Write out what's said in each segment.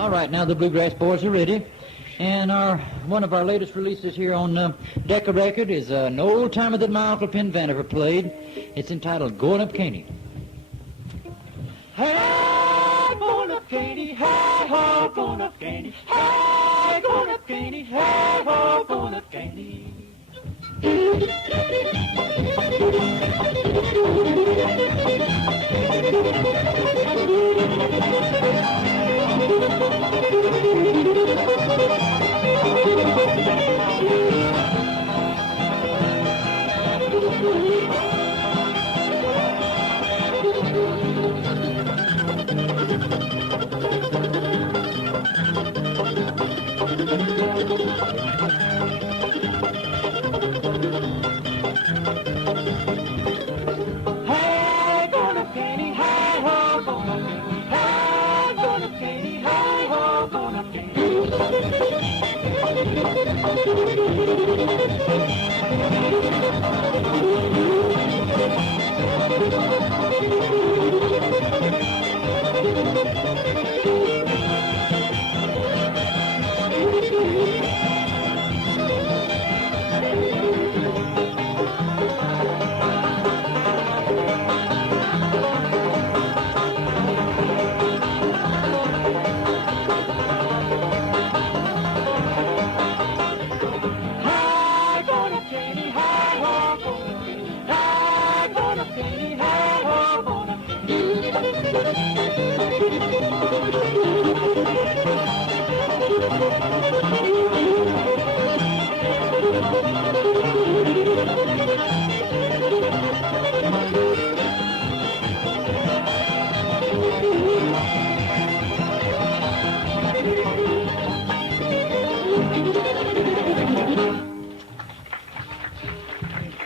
All right, now the Bluegrass Boys are ready. And one of our latest releases here on Decca Record is an old timer that my Uncle Penn Vanover played. It's entitled Goin Up Caney. Hey, Goin Up Caney, hey, ho, Goin Up Caney, hey, Goin Up Caney, hey, ho, Goin Up Caney.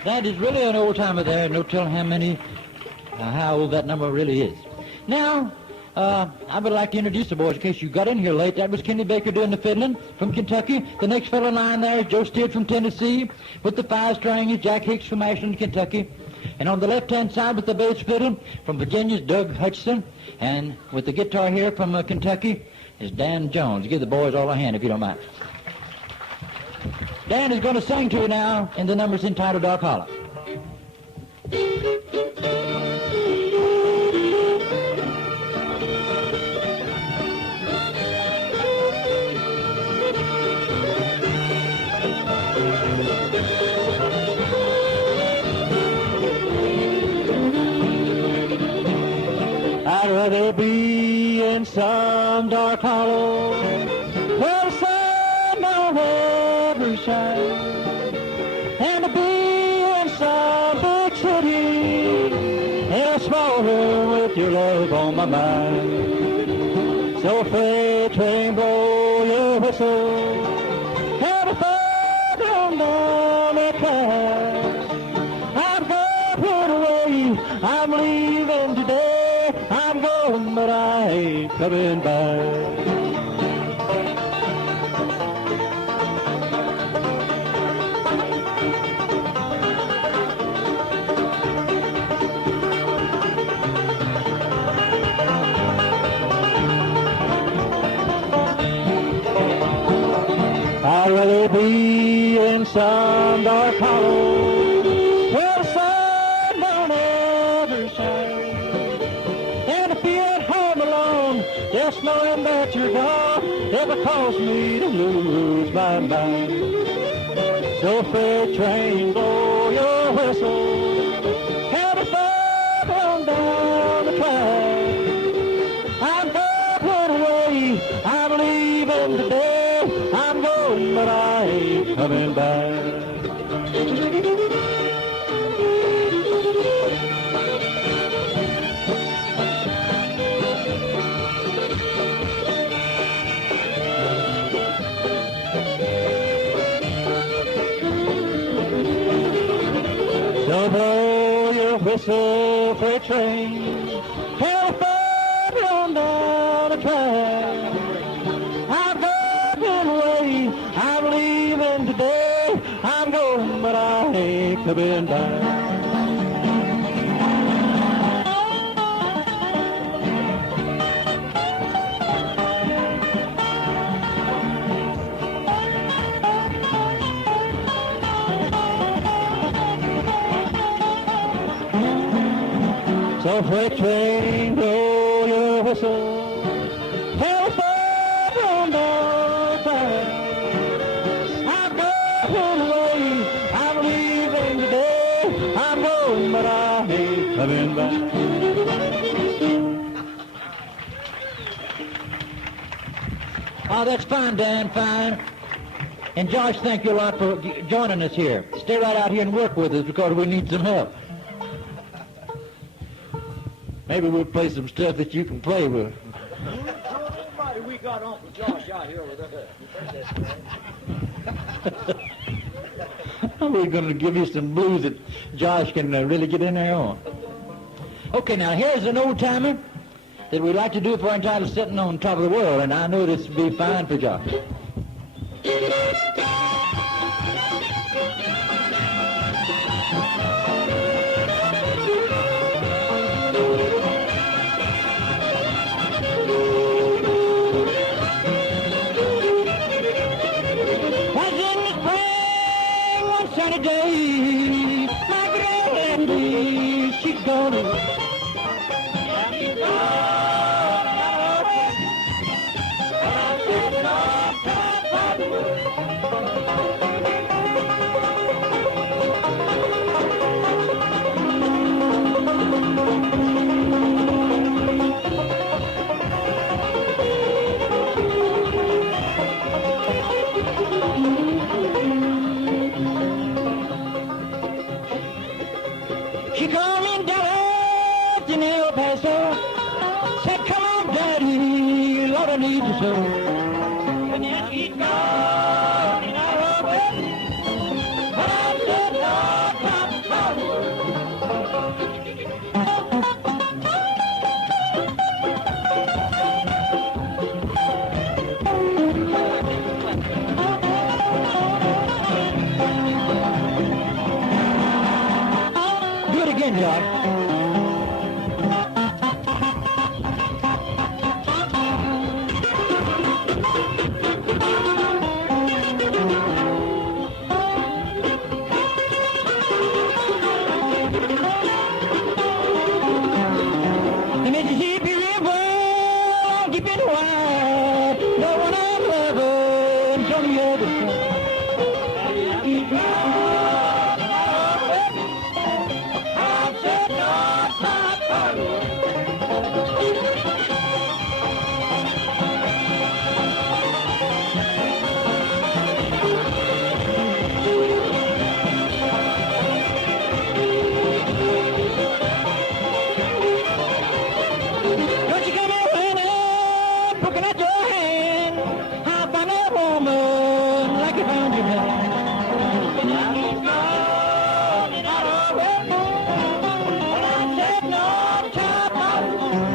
That is really an old timer there. No telling how old that number really is. Now, I would like to introduce the boys in case you got in here late. That was Kenny Baker doing the fiddling from Kentucky. The next fellow in line there is Joe Stead from Tennessee. With the 5-string is Jack Hicks from Ashland, Kentucky. And on the left-hand side with the bass fiddle from Virginia's Doug Hutchison. And with the guitar here from Kentucky is Dan Jones. Give the boys all a hand if you don't mind. Dan is going to sing to you now, and the number's entitled Dark Hollow. I'd rather be in some dark hollow where the sun don't ever shine, and to be in some big city in a small room with your love on my mind. So freight train, blow your whistle, and a fire down the track. I'm gonna put away, I'm leaving today. I'm going, but I ain't coming back. I'd rather be in some dark hollow where the sun don't ever shine, and to be at home alone, just knowing that you're gone never caused me to lose my mind. So freight train, blow your whistle, have a fire down the track. I'm gonna put away, I'm leaving today. I'm going, but I ain't coming back. So blow your whistle, freight train, tell the fire on down the track. I'm leaving today. I'm going, but I ain't coming back. Oh, freight train, blow your whistle. Telephone on the track. I'm going away. I'm leaving today. I'm going, but I hate coming back. Oh, that's fine, Dan, fine. And Josh, thank you a lot for joining us here. Stay right out here and work with us because we need some help. Maybe we'll play some stuff that you can play with. Everybody, we got Uncle Josh out here with us. We're going to give you some blues that Josh can really get in there on. Okay, now here's an old timer that we'd like to do for our entitled Sitting on Top of the World, and I know this will be fine for Josh. Day, my granny, she's gone away. Yeah, she's gone away. And I'm sitting on top of the world. She called me Dallas in El Paso. Said, come on, Daddy, Lord, I need you so. And now she's gone and I love her. But I'm sitting on top of the world. Do it again, Josh. The Mississippi River, deep and wide, no one I'm loving from the other side. I'm sitting on top of the world. Don't you come here running, poking out your hand. I'll find a woman like you found your man. Now she's gone and I love her. And I'm sitting on top of the world.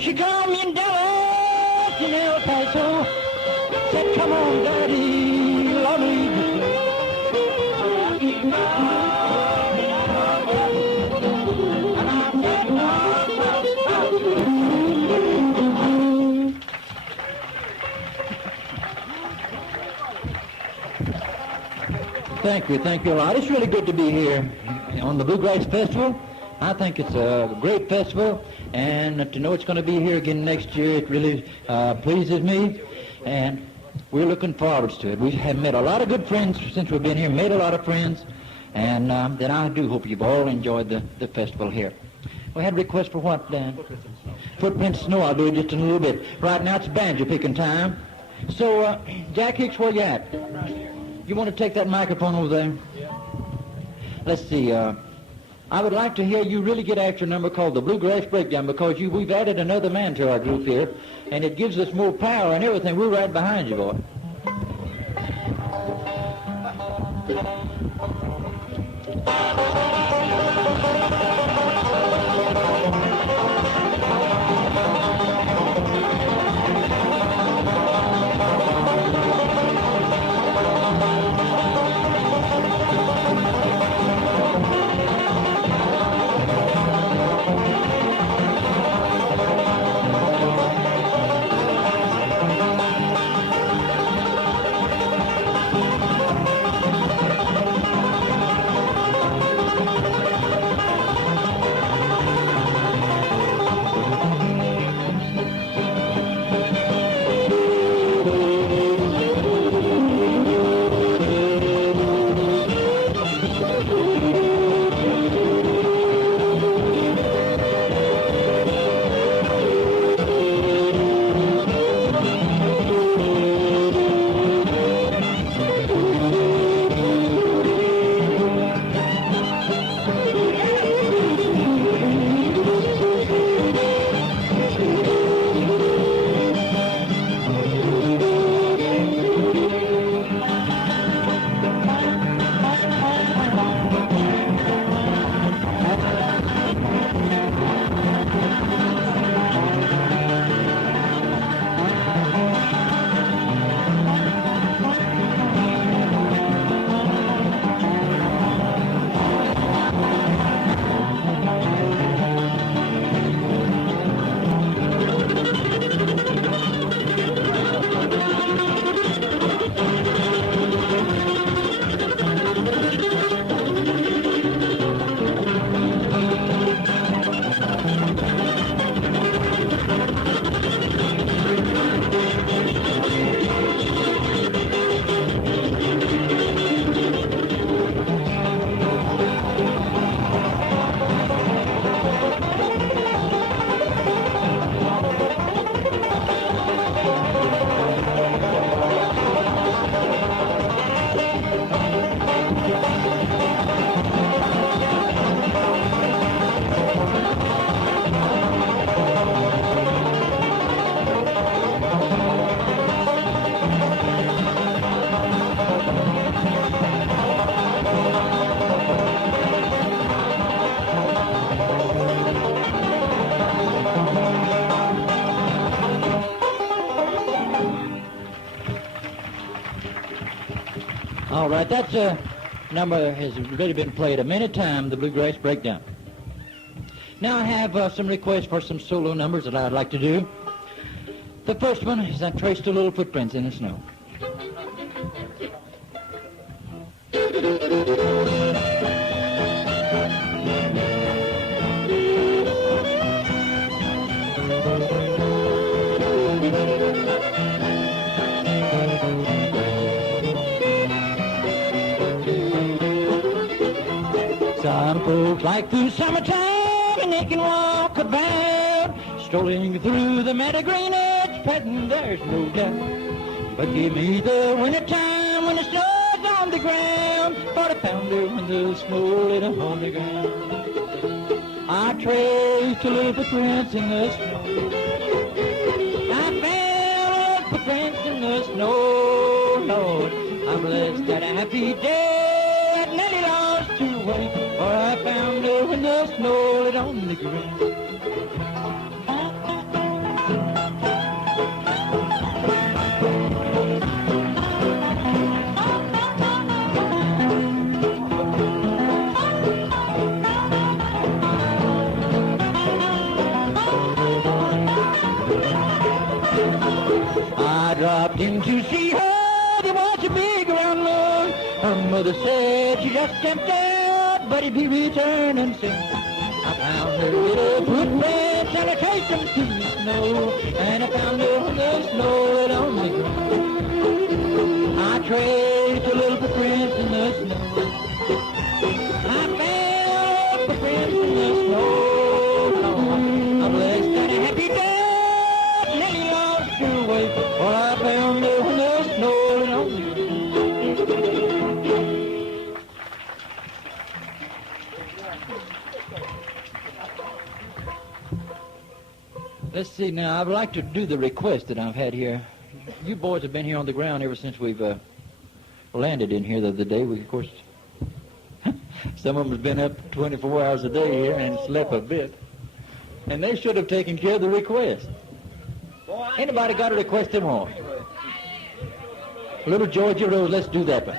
She called me in Dallas in El Paso. Said, come on, Daddy, Lord, I need you so. And she's gone and I love her. And I'm sitting on top of the world. Thank you a lot. It's really good to be here on the Bluegrass Festival. I think it's a great festival, and to know it's going to be here again next year, it really pleases me, and we're looking forward to it. We have met a lot of good friends since we've been here, made a lot of friends, and then I do hope you've all enjoyed the festival here. We had a request for what, Dan? Footprints in snow. I'll do it just in a little bit. Right now it's banjo picking time. So, Jack Hicks, where you at? You want to take that microphone over there? Yeah. Let's see. I would like to hear you really get after a number called the Bluegrass Breakdown, because we've added another man to our group here, and it gives us more power and everything. We're right behind you, boy. All right, that's a number has already been played a many times, the Bluegrass Breakdown. Now I have some requests for some solo numbers that I'd like to do. The first one is I Traced a Little Footprints in the Snow. Some folks like through summertime and they can walk about, strolling through the meadow green edge, petting, there's no doubt. But give me the wintertime when the snow's on the ground, 40 pounder when the snow lit on the ground. I traced a little footprints in the snow. I found little footprints in the snow, Lord. I'm blessed that a happy day that nearly lost her way. For I found her when the snow lit on the ground. I dropped in to see her. There was a big round log. Her mother said she just stepped out, but he'd be returning soon. I found her little footprints and I traced them through the snow, and I found her when the snow lit on the ground. I traced her little footprints in the snow. I found footprints in the snow, Lord. I'm blessed that a happy day nearly lost her way, for I found her when the snow lit on the ground. Let's see now, I'd like to do the request that I've had here. You boys have been here on the ground ever since we've landed in here the other day. We, of course, some of them have been up 24 hours a day here and slept a bit. And they should have taken care of the request. Anybody got a request they want? Little Georgia Rose, let's do that one.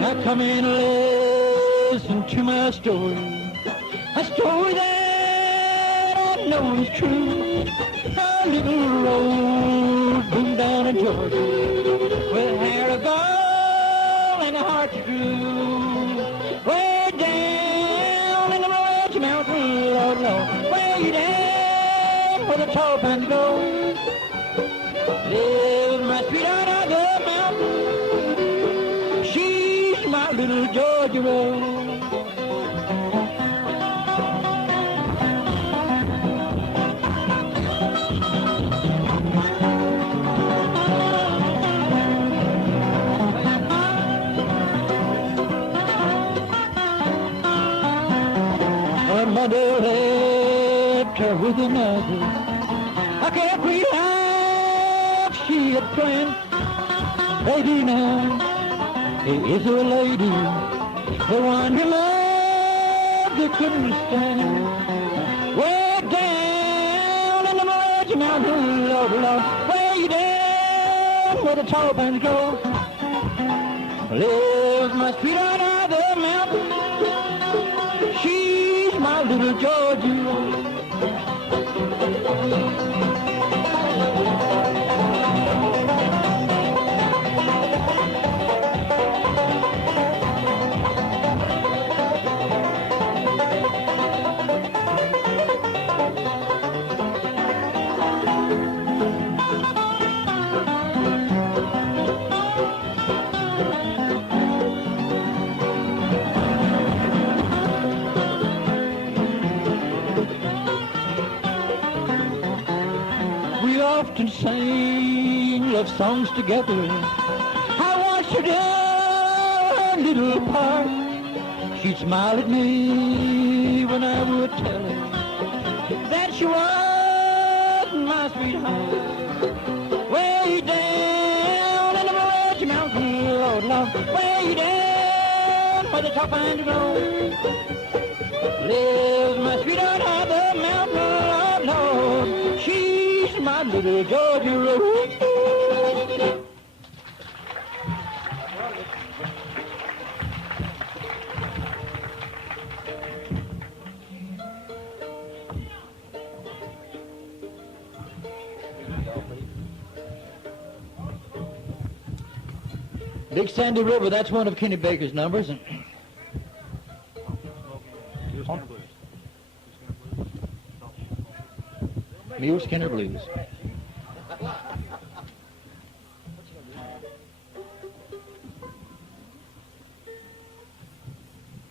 Now come in and listen to my story, a story that I know is true. A little road boomed down in Georgia with hair of gold and a heart true. Way down in the Rocky Mountain, Lord, Lord, way down where the tall pines go, lives my sweetheart on the mountain. She's my little Georgia Rose. Her mother left her with another. I can't realize she had planned. Baby now, he is a lady, the one who loved her couldn't stand. Way down in the Rocky Mountain, Lord, Lord, way down where the tall pines grow, lives my sweetheart on the mountain. She's my little Georgia Rose. Often sang love songs together. I watched her do her little part. She'd smile at me when I would tell her that she was my sweet home. Way down in the Rocky Mountains, Lord, Lord, way down where the top pines grow, lives my sweetheart on the mountain, Lord, Lord. She's my little Georgia Rose. Big Sandy River, that's one of Kenny Baker's numbers. And Mule Skinner Blues.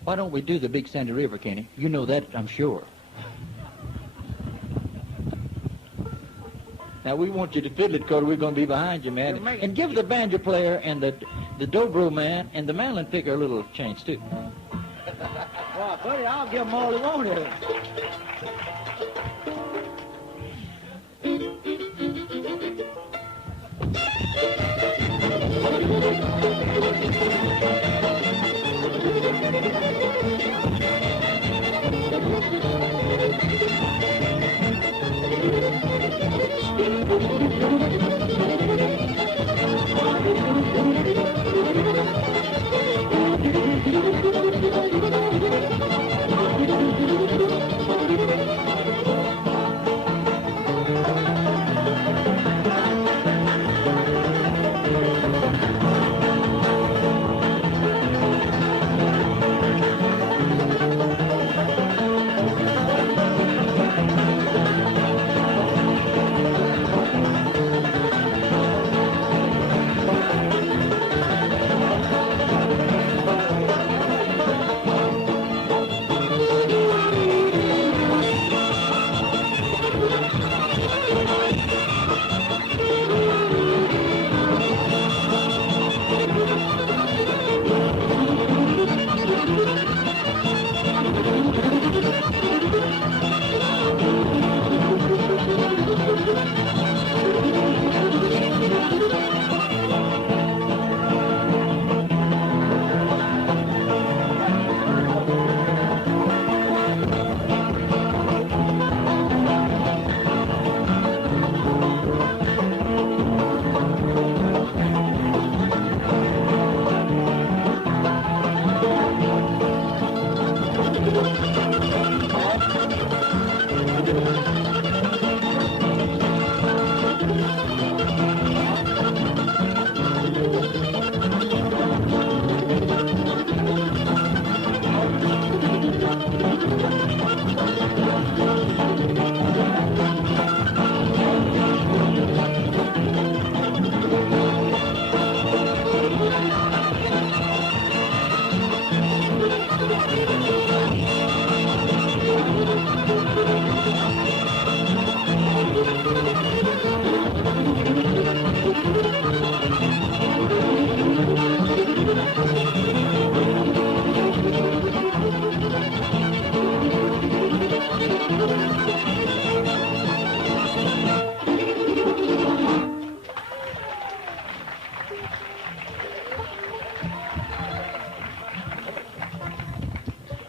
Why don't we do the Big Sandy River, Kenny? You know that, I'm sure. Now, we want you to fiddle it, Cody. We're going to be behind you, man. And give the banjo player and the dobro man and the mandolin picker a little chance, too. Well, buddy, I'll give them all they want here.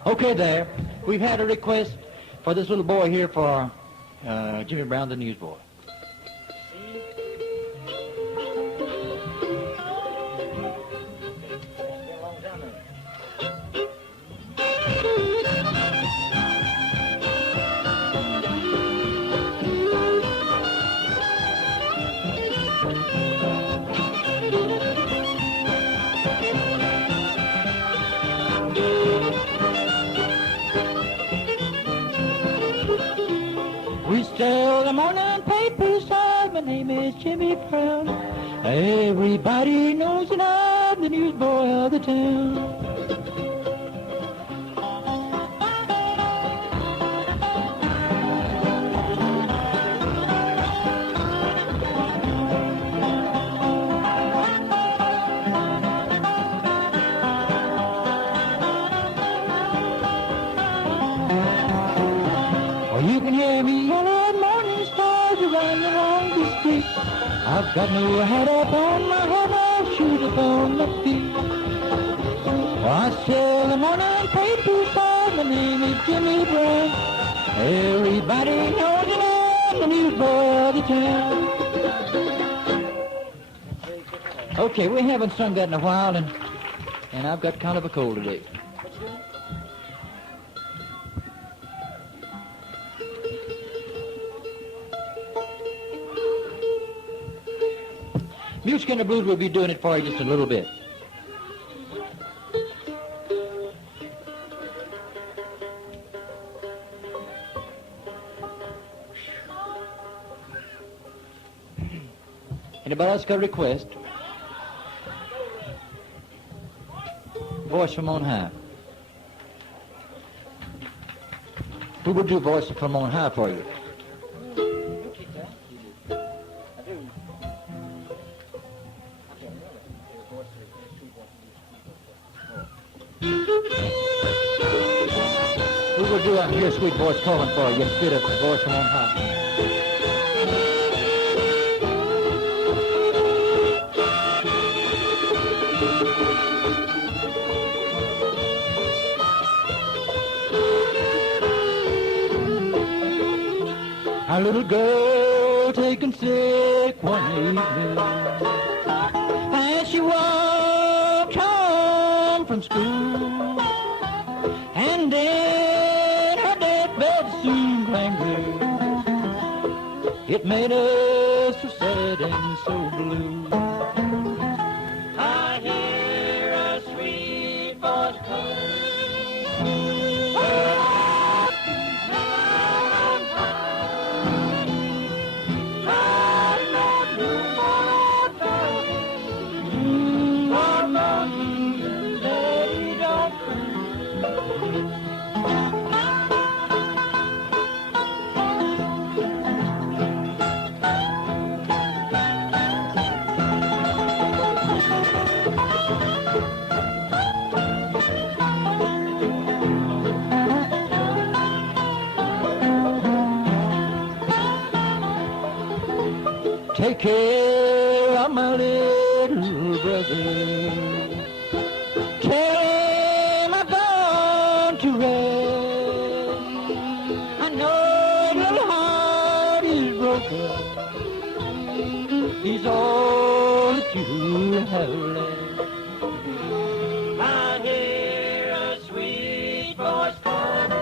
Okay, there. We've had a request for this little boy here for Jimmy Brown, the newsboy. We sell the morning papers, my name is Jimmy Brown. Everybody knows that I'm the newsboy of the town. You can hear me yell at morning stars around the Got no hat up on my head, no shoes upon my feet. Well, I sell the morning papers, my name is Jimmy Brown. Everybody knows that I'm the newsboy of the town. Okay, we haven't sung that in a while, and I've got kind of a cold today. Mute Skinner Blues will be doing it for you just a little bit. Anybody else got a request? Voice from on high. Who would do voice from on high for you? Who would do a Your Sweet Voice Calling for you instead of voice from on high? A little girl taken sick one evening as she walked home from school, and then her deathbed soon claimed her. It made us so sad and so blue. I hear a sweet voice calling. Take care of my little brother. Tell him I've gone to rest. I know his little heart is broken. He's all that you have left. I hear a sweet voice calling.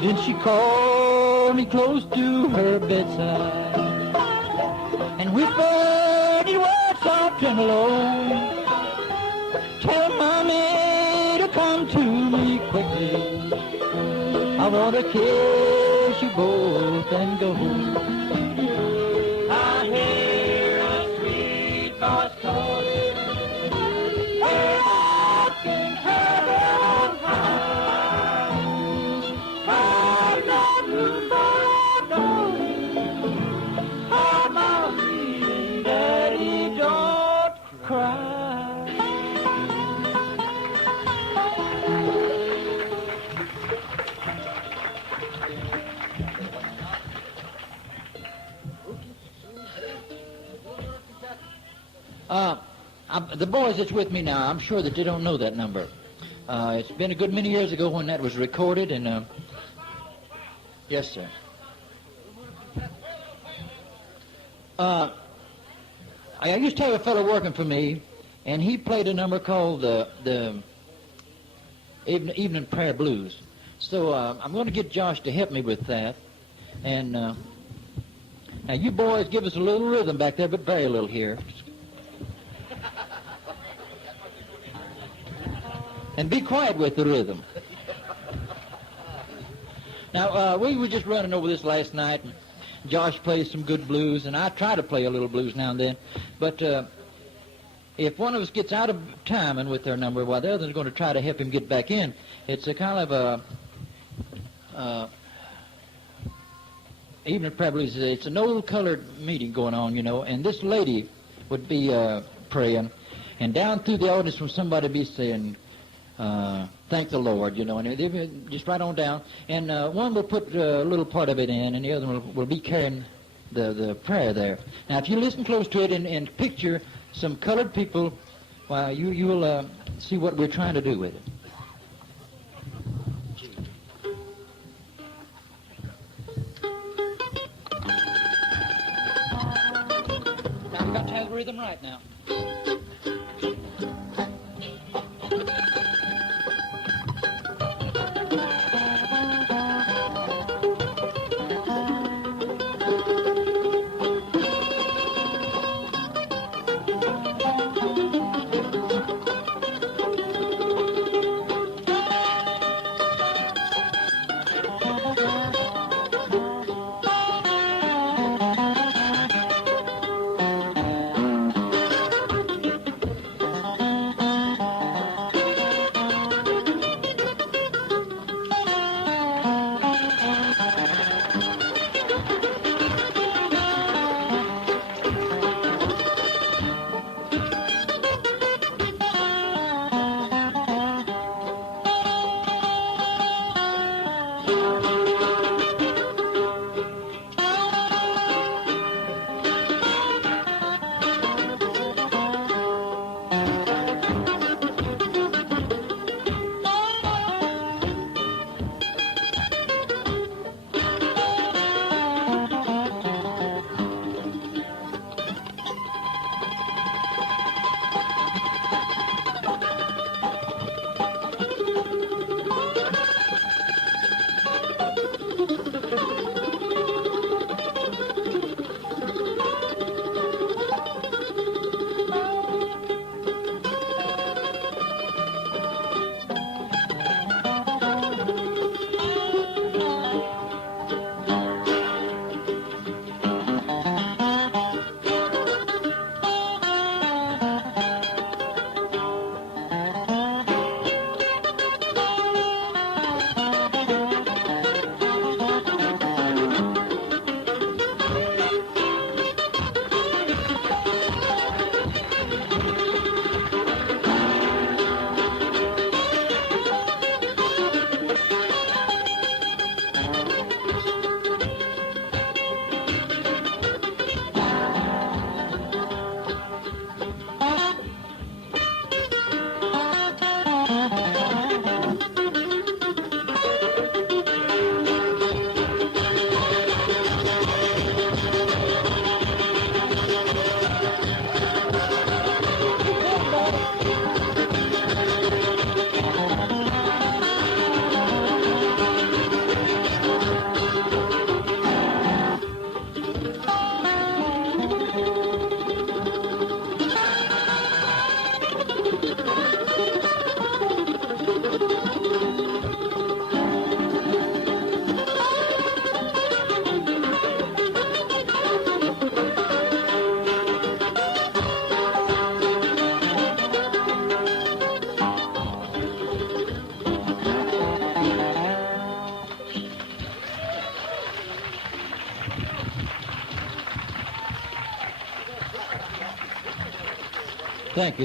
Then she called me close to her bedside and whispered these words soft and low. Tell Mommy to come to me quickly. I want to kiss you both and go home. I hear a sweet voice calling. The boys that's with me now, I'm sure that they don't know that number. It's been a good many years ago when that was recorded, and yes, sir. I used to have a fellow working for me, and he played a number called the Evening Prayer Blues. So I'm going to get Josh to help me with that. And now you boys give us a little rhythm back there, but very little here. And be quiet with the rhythm. Now, we were just running over this last night, and Josh plays some good blues, and I try to play a little blues now and then. But if one of us gets out of timing with their number, while the other's going to try to help him get back in, it's a kind of a... even probably it's an old colored meeting going on, you know, and this lady would be praying, and down through the audience from somebody be saying, thank the Lord, you know, and they just right on down. And one will put a little part of it in, and the other one will be carrying the prayer there. Now, if you listen close to it and picture some colored people, well, you will see what we're trying to do with it. Now, we've got to have the rhythm right now.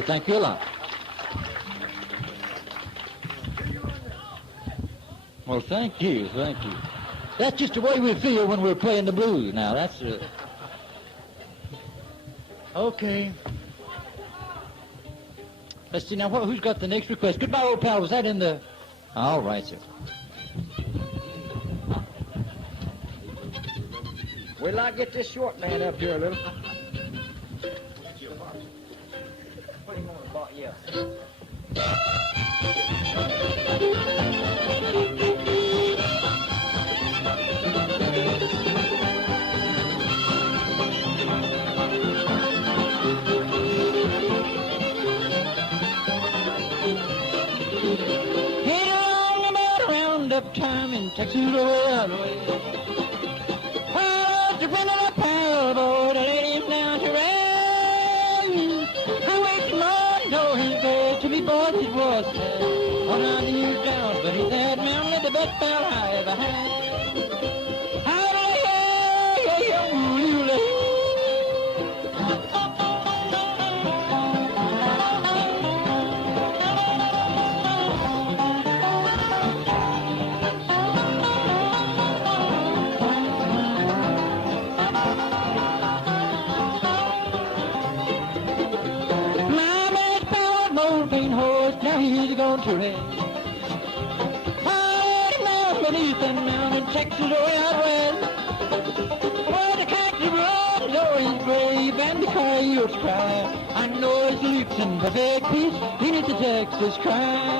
Thank you a lot. Well, thank you. That's just the way we feel when we're playing the blues now. That's okay. Let's see now, who's got the next request? Goodbye, old pal. Was that in the... All right, sir. Wait till I get this short man up here a little. Put him on the box, yeah. Texas Texas way out west. Oh, to run on a power boy to let him down to rain. I wait till Monroe, his bed to me, boys, it was sad. On 90 years down, but he said, mountain at the best bell I ever had. He's going to rain. Hiding down beneath that mountain, Texas way out west. Where the cactus runs o'er his grave and the coyotes cry. I know his lips in perfect peace beneath the Texas cry.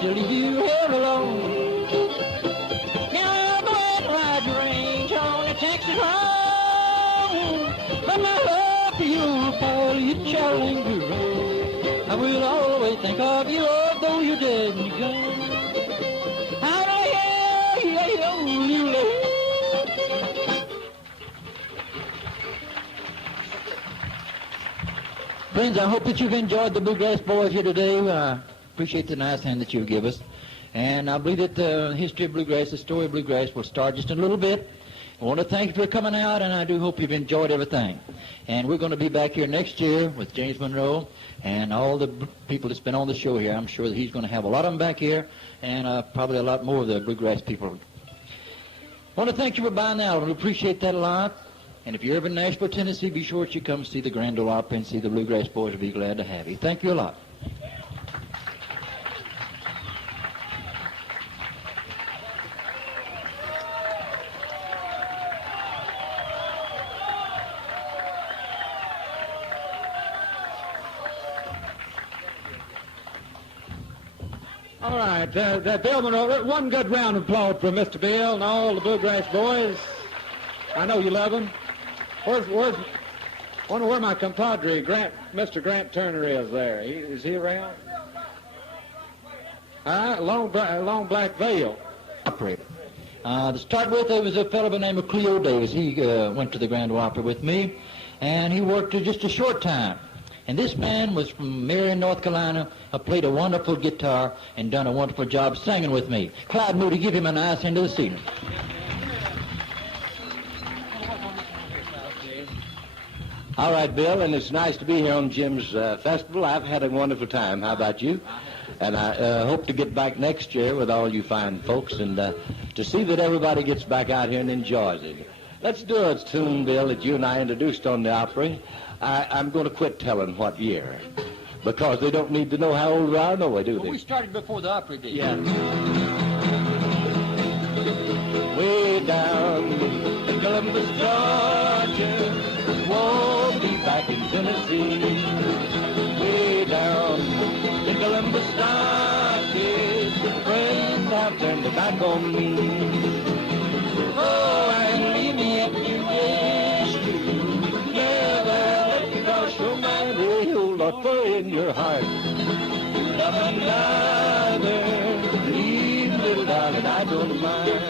To leave you here alone. Now I'll go and ride the range on the Texas road. But my love for you, Paul, it shall linger on. I will always think of you, although you're dead and you're gone. Friends, I hope that you've enjoyed the Bluegrass Boys here today. Appreciate the nice hand that you give us. And I believe that the history of bluegrass, the story of bluegrass, will start just in a little bit. I want to thank you for coming out, and I do hope you've enjoyed everything. And we're going to be back here next year with James Monroe and all the people that's been on the show here. I'm sure that he's going to have a lot of them back here, and probably a lot more of the bluegrass people. I want to thank you for buying the album. We appreciate that a lot. And if you're ever in Nashville, Tennessee, be sure that you come see the Grand Ole Opry and see the Bluegrass Boys. We'll be glad to have you. Thank you a lot. All right, Bill Monroe, one good round of applause for Mr. Bill and all the Bluegrass Boys. I know you love them. Wonder where my compadre, Mr. Grant Turner, is there. Is he around? Long black veil. Operator. To start with, there was a fellow by the name of Cleo Davis. He went to the Grand Ole Opry with me, and he worked just a short time. And this man was from Marion, North Carolina, played a wonderful guitar and done a wonderful job singing with me. Clyde, Moody, give him a nice hand of the seat. All right, Bill, and it's nice to be here on Jim's festival. I've had a wonderful time. How about you? And I hope to get back next year with all you fine folks and to see that everybody gets back out here and enjoys it. Let's do a tune, Bill, that you and I introduced on the Opry. I'm going to quit telling what year, because they don't need to know how old we are, no way, do they? Well, we started before the Opry did. Yeah. Way down in Columbus, Georgia, won't be back in Tennessee. Way down in Columbus, Stockade, friends have turned their back on me. Oh, and leave me if you wish to. Never let me cross your mind. Oh, Lord, for in your heart you love another. Leave, little darling, I don't mind.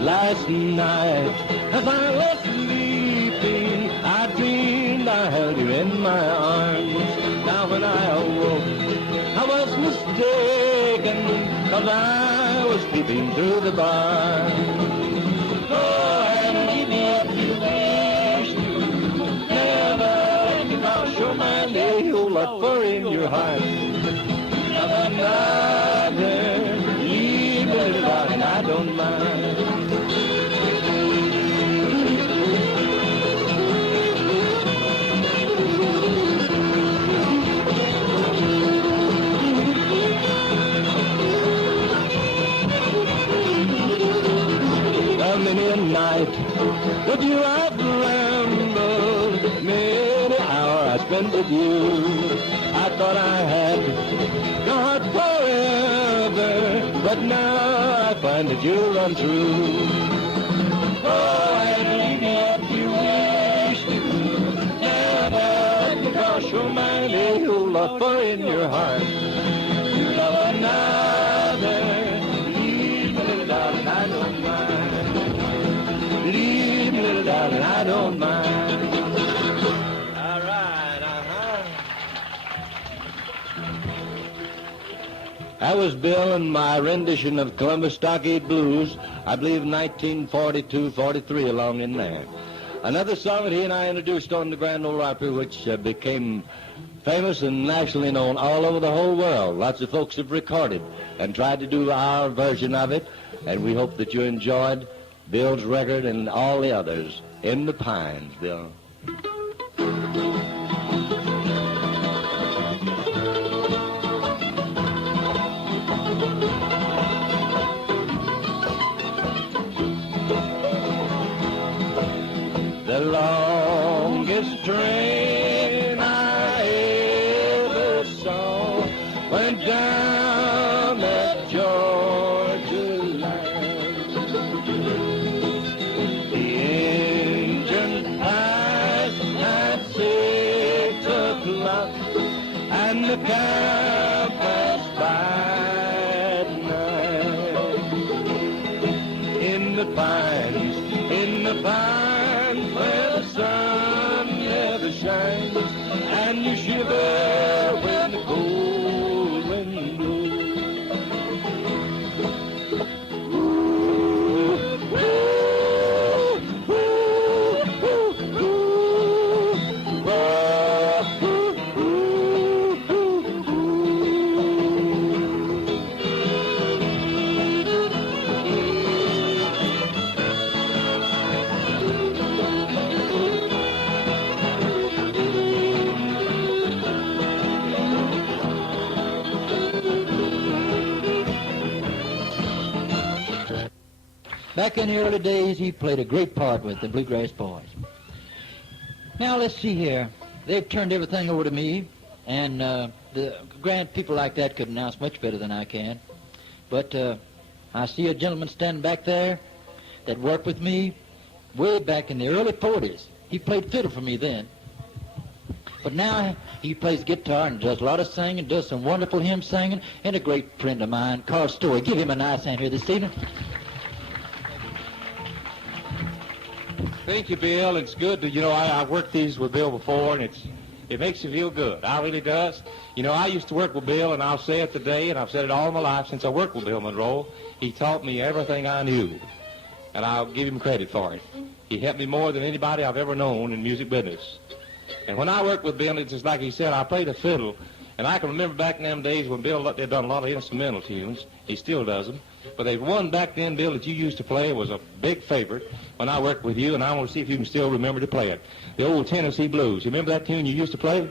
Last night, as I was sleeping, I dreamed I held you in my arms. Now when I awoke, I was mistaken, 'cause I was peeping through the bars. Go and leave me if you wish to. Never let me cross your mind. Hey, oh, Lord, for in your heart love another. Leave it, darling, I don't mind. With you I've rambled, many hour I spent with you. I thought I had God forever, but now I find that you'll run through. Oh, and leave me if you wish to, never, because you're mine, and you'll love for in your heart. You love another, leave me, little darling, I don't mind. Leave me, little darling, I don't mind. All right, That was Bill and my rendition of Columbus Stockade Blues, I believe 1942-43, along in there. Another song that he and I introduced on the Grand Ole Opry, which became famous and nationally known all over the whole world. Lots of folks have recorded and tried to do our version of it, and we hope that you enjoyed Bill's record and all the others. In the Pines, Bill. The longest train I ever saw went down that Georgia line. The engine passed at 6 o'clock, and the cab passed by at 9. In the pines, where the sun never shines, and you shiver when the cold wind blows. Ooh, ooh, ooh, ooh, ooh, Back in the early days, he played a great part with the Bluegrass Boys. Now, let's see here. They've turned everything over to me, and the grand people like that could announce much better than I can. But I see a gentleman standing back there that worked with me way back in the early 40s. He played fiddle for me then. But now he plays guitar and does a lot of singing, does some wonderful hymn singing, and a great friend of mine, Carl Story. Give him a nice hand here this evening. Thank you, Bill. It's good to, I worked these with Bill before, and it makes you feel good. I really does. I used to work with Bill, and I'll say it today, and I've said it all my life since I worked with Bill Monroe. He taught me everything I knew, and I'll give him credit for it. He helped me more than anybody I've ever known in music business. And when I worked with Bill, it's just like he said, I played a fiddle, and I can remember back in them days when Bill, they'd done a lot of instrumental tunes. He still does them. But there's one back then, Bill, that you used to play. It was a big favorite when I worked with you, and I want to see if you can still remember to play it. The old Tennessee Blues. You remember that tune you used to play?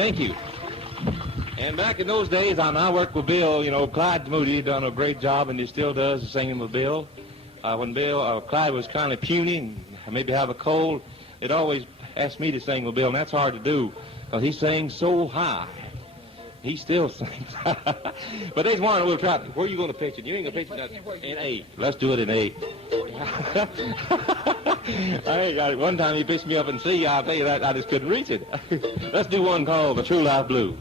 Thank you. And back in those days, when I worked with Bill, you know, Clyde Moody done a great job, and he still does singing with Bill. When Clyde was kind of puny and maybe have a cold, it always asked me to sing with Bill, and that's hard to do because he sings so high. He still sings. But there's one we'll try. Where are you going to pitch it? You ain't going to pitch it in A. Let's do it in A. I ain't got it. One time he pitched me up in C. I'll tell you that I just couldn't reach it. Let's do one called The True Life Blues.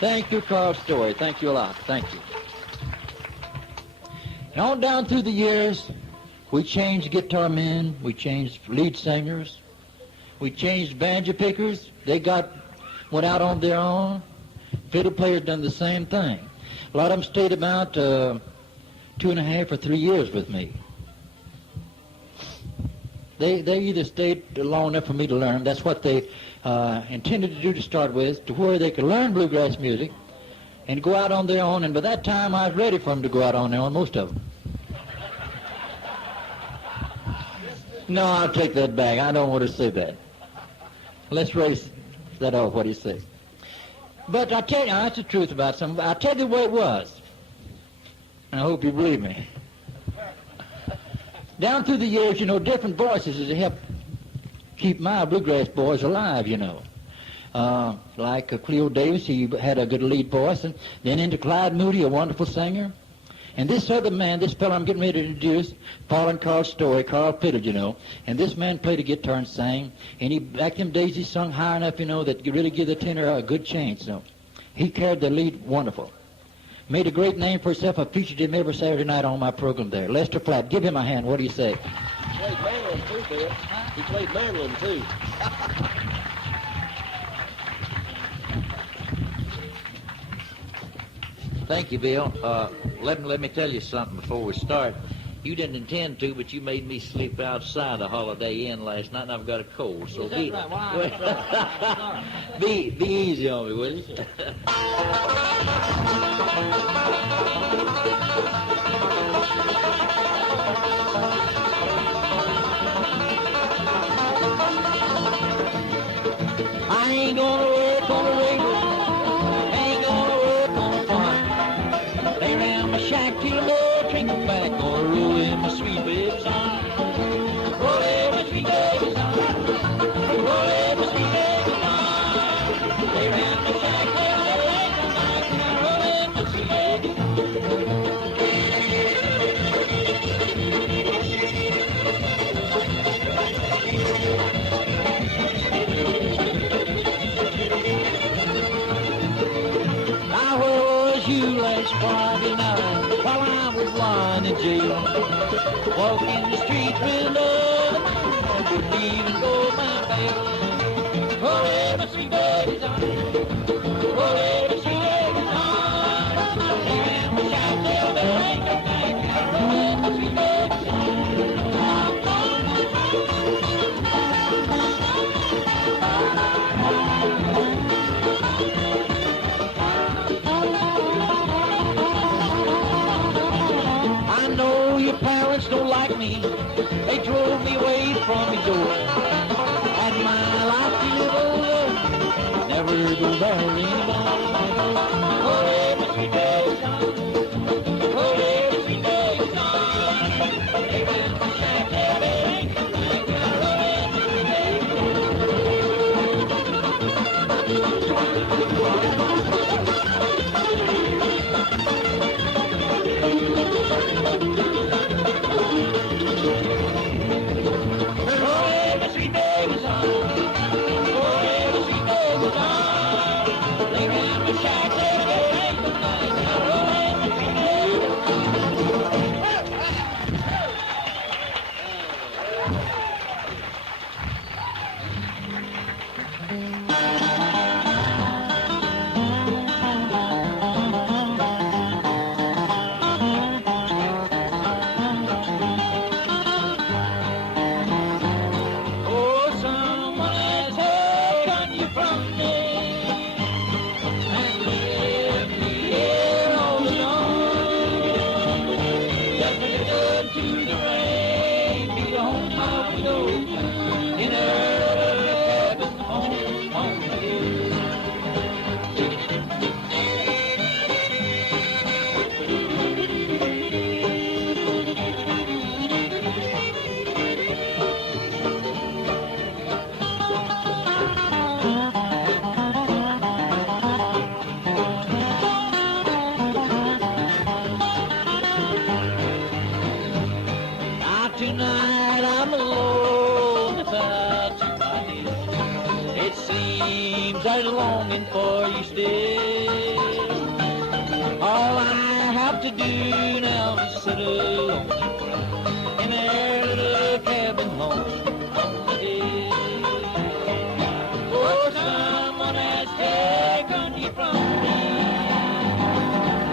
Thank you, Carl Story. Thank you a lot. Thank you. And on down through the years, we changed guitar men, we changed lead singers, we changed banjo pickers. They went out on their own. Fiddle players done the same thing. A lot of them stayed about 2.5 or 3 years with me. They either stayed long enough for me to learn. That's what they intended to do to start with, to where they could learn bluegrass music and go out on their own. And by that time, I was ready for them to go out on their own, most of them. No, I'll take that back. I don't want to say that. Let's race that off, what he said. But I tell you, that's the truth about something. I'll tell you the way it was. And I hope you believe me. Down through the years, you know, different voices has helped keep my bluegrass boys alive, you know. Like Cleo Davis, he had a good lead voice. And then into Clyde Moody, a wonderful singer. And this other man, this fellow I'm getting ready to introduce, Paul and Carl Story, Carl fiddled, you know. And this man played a guitar and sang. And he, back them days, he sung high enough, you know, that you really give the tenor a good chance, you know. He carried the lead wonderful. Made a great name for himself. I featured him every Saturday night on my program there. Lester Flatt, give him a hand. What do you say? He played mandolin too, Bill. He played mandolin too. Thank you, Bill. Let me tell you something before we start. You didn't intend to, but you made me sleep outside the Holiday Inn last night, and I've got a cold. So be easy on me, will you? I ain't gonna work on the radio, ain't gonna work on the farm. Lay around my shack till the Lord drink them back, gonna roll in my sweet baby's arms. Roll in my sweet baby's arms, roll in my sweet baby's arms. Lay around my shack till the late night, roll in my sweet baby's arms. with another man, wouldn't even go my bail. Oh, every sweet baby's on. Oh, every sweet baby's on. They ran the shout till they ain't no back. Oh, every sweet baby's on. I know your parents don't like me. They drove me away from your door. Had my life to live over, never go there anymore. Oh, every sweet day is on. Oh, every sweet day is on. They ran my shack, yeah, they ain't come back. Oh, every sweet day is tonight I'm alone without you, my dear. It seems there's a longing for you still. All I have to do now is sit alone in their little cabin home on the hill. Oh, someone has taken you from me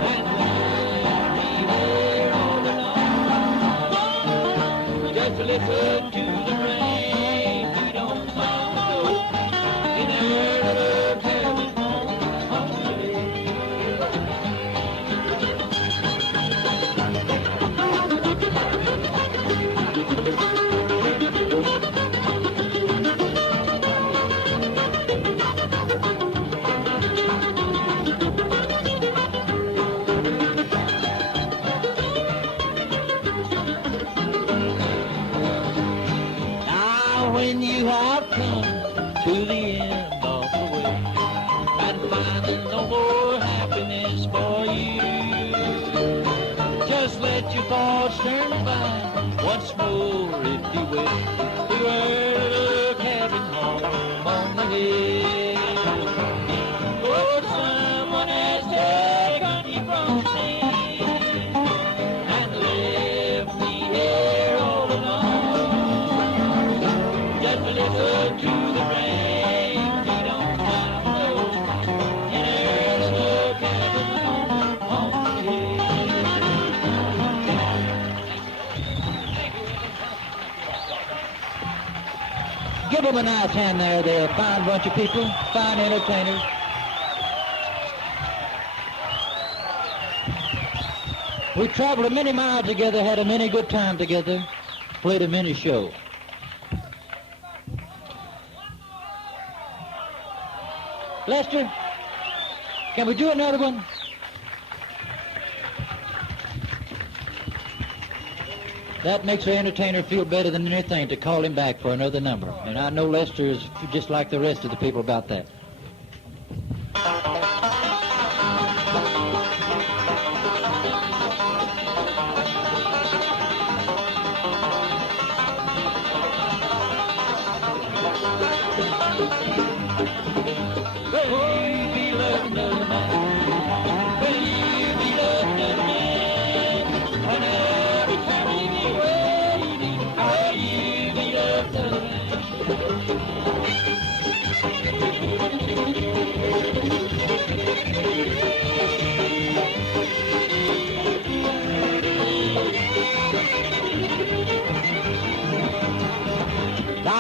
and left me there all alone. Just listen to the rain, you don't mind the snow in their little cabin home on the hill. When you have come to the end of the way and finding no more happiness for you, just let your thoughts turn back once more, if you will, to your little cabin home on the hill. Oh, someone has taken you from me and left me here all alone. Just listen to the rain, you don't mind the snow in her little cabin home on the hill. Give them a nice hand there. They're a fine bunch of people, fine entertainers. We traveled a many miles together, had a many good time together, played a many show. Lester, can we do another one? That makes the entertainer feel better than anything to call him back for another number. And I know Lester is just like the rest of the people about that.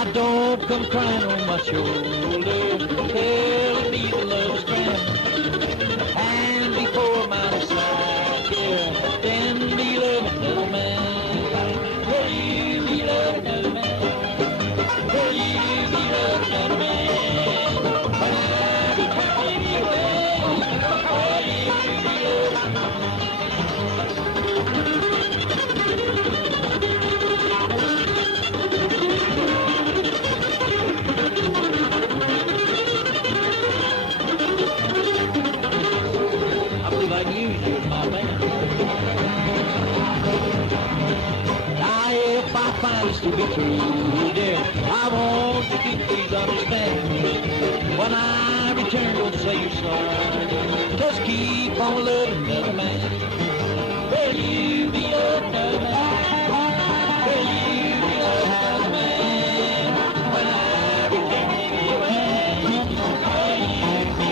I don't come crying on my shoulder, telling me the love's grand. And before my side, yeah, then be loving another man. Will you be loving another man? Will you be loving another man? When I be turning you away, will you be loving another man? I believe I can use you in my band. Now, if I find this to be true, dear, I want you to please understand. When I return, don't say you're sorry. Just keep on loving another man. Will you be loving another man? Will you be loving another man? When I return, you away. Will you be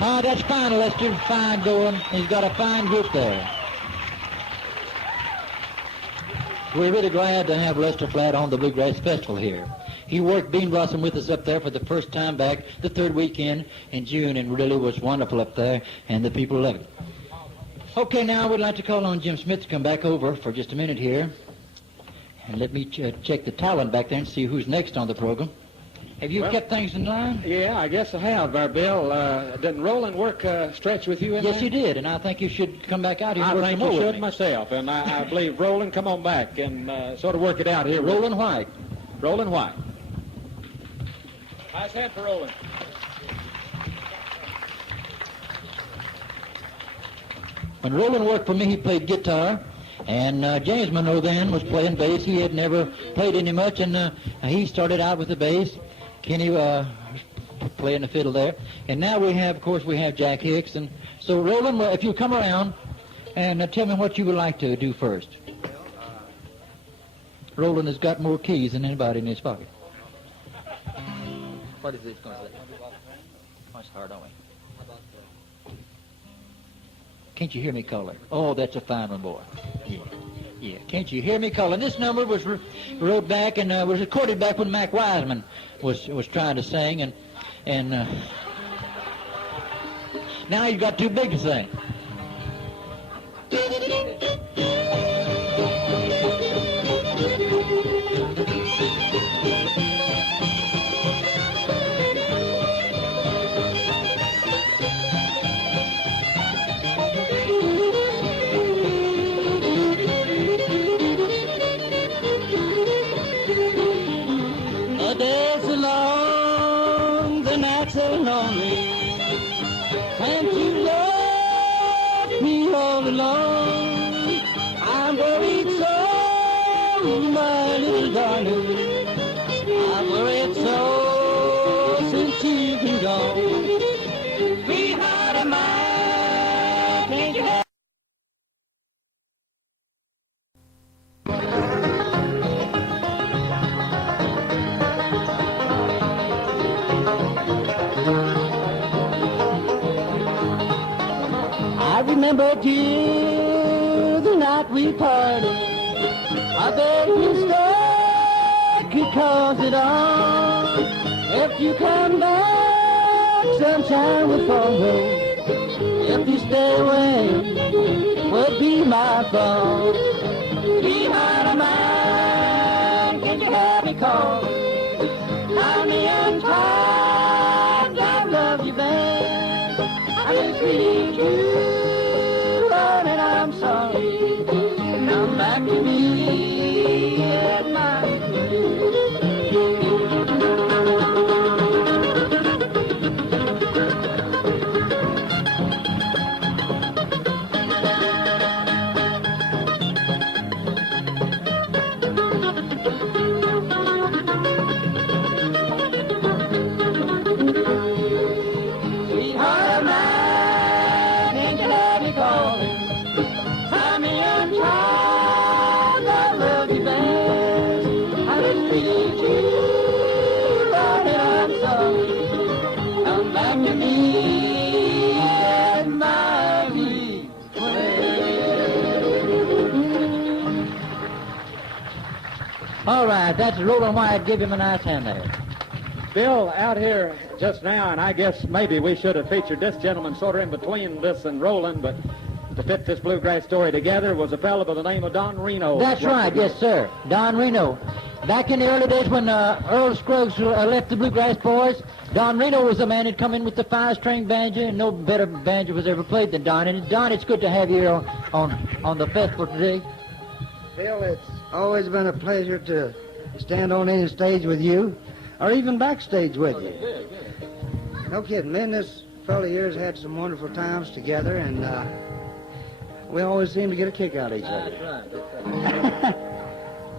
Oh, that's fine, Lester. Fine going. He's got a fine group there. We're really glad to have Lester Flatt on the Bluegrass Festival here. He worked bean blossom with us up there for the first time back the third weekend in June, and really was wonderful up there, and the people loved it. Okay, now we'd like to call on Jim Smith to come back over for just a minute here. And let me check the talent back there and see who's next on the program. Have you kept things in line? Yeah, I guess I have, Bill. Didn't Roland work stretch with you in Yes, there? he did, and I think you should come back out here and I work think some more you with should me. myself, and I believe Roland, come on back and sort of work it out here. Roland White. Roland White. Nice hand for Roland. When Roland worked for me, he played guitar, and James Monroe then was playing bass. He had never played any much, and he started out with the bass. Kenny playing the fiddle there. And now we have, of course, we have Jack Hicks. And so, Roland, if you'll come around and tell me what you would like to do first. Roland has got more keys than anybody in his pocket. What is this going to say? That's hard on me. Can't you hear me calling? Oh, that's a fine one, boy. Yeah. Yeah. Can't you hear me calling? This number was wrote back and was recorded back when Mac Wiseman was trying to sing, and now he's got too big to sing. So lonely, can't you love me all alone? I'm worried so, my little darling. I'm worried so since you've been gone. Sweetheart of mine, can't you have I remember, dear, the night we parted. I bet you stay, could cause it all. If you come back, sunshine will follow. If you stay away, will be my fault. Sweetheart of mine, can you have me call? I'm untied, I love you, babe. I mistreated you, Lord, and I'm sorry. Come back to me at my All right, that's Roland White. Give him a nice hand there. Bill, out here just now, and I guess maybe we should have featured this gentleman sort of in between this and Roland, but to fit this bluegrass story together was a fellow by the name of Don Reno. That's right, yes, sir. Don Reno. Back in the early days when Earl Scruggs left the Bluegrass Boys, Don Reno was the man who'd come in with the five-string banjo, and no better banjo was ever played than Don. And Don, it's good to have you here on the festival today. Bill, it's always been a pleasure to stand on any stage with you, or even backstage with you. No kidding. Me and this fellow here has had some wonderful times together, and we always seem to get a kick out of each other. That's right.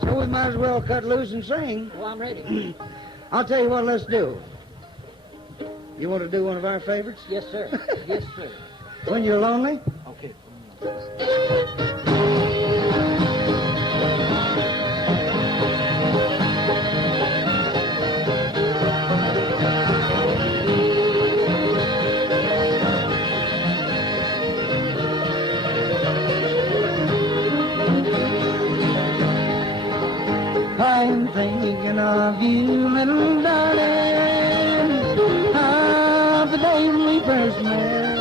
So we might as well cut loose and sing. Well, I'm ready. I'll tell you what, let's do. You want to do one of our favorites? Yes, sir. Yes, sir. When You're Lonely? Okay. I'm thinking of you, little darling, of the day when we first met.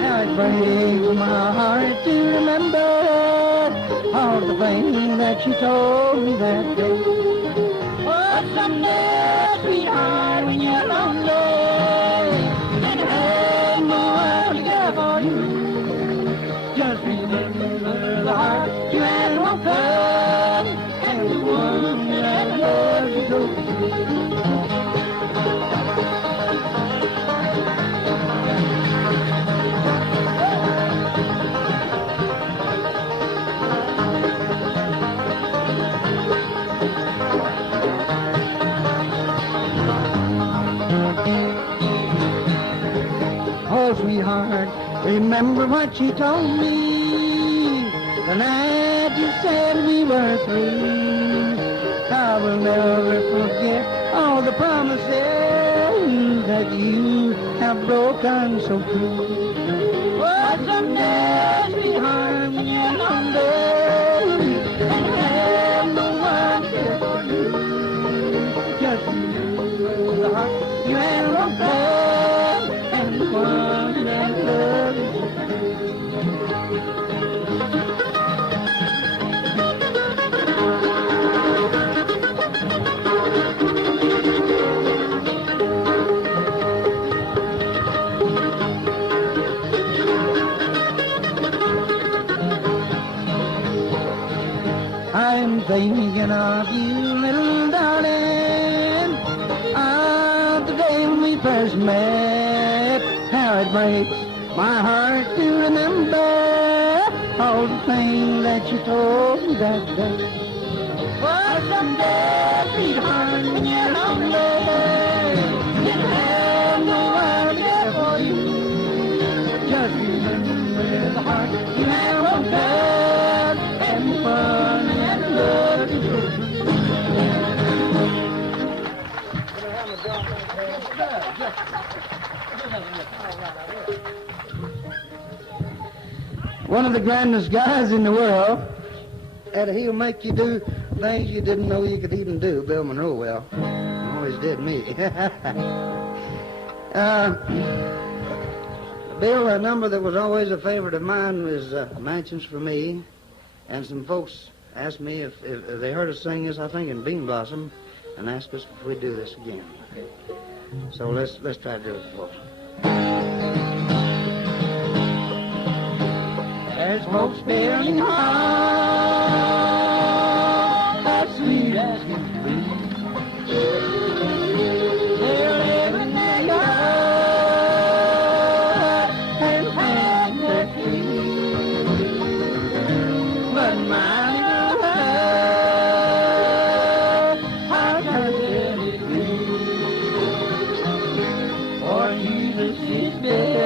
How it breaks my heart to remember all the things that you told me that day. Oh, someday, sweetheart, when you're lonely and you have no one to care for you, just remember the heart you had once had. The one that loves you so true. Oh, sweetheart, remember what you told me the night you said we were through. I will never forget all the promises that you have broken so true. Oh, someday, sweetheart, when you're lonely and you have no one to care for you, just remember the heart you had once had and the one that loves you. I'm thinking of you, little darling, of the day when we first met. How it breaks my heart to remember all the things that you told me that day. Oh, someday, sweetheart, when you're lonely, you'll have no one there for you. Just remember the heart you have once had and the fun and love you so true. One of the grandest guys in the world, and he'll make you do things you didn't know you could even do. Bill Monroe, well, always did me. Bill, a number that was always a favorite of mine was Mansions for Me, and some folks asked me if they heard us sing this, I think, in Bean Blossom, and asked us if we'd do this again. So let's try to do it, folks. There's folks building hard, as sweet as can be. They're living their yard and planting their trees. But mine is a how does it be? For Jesus is dead.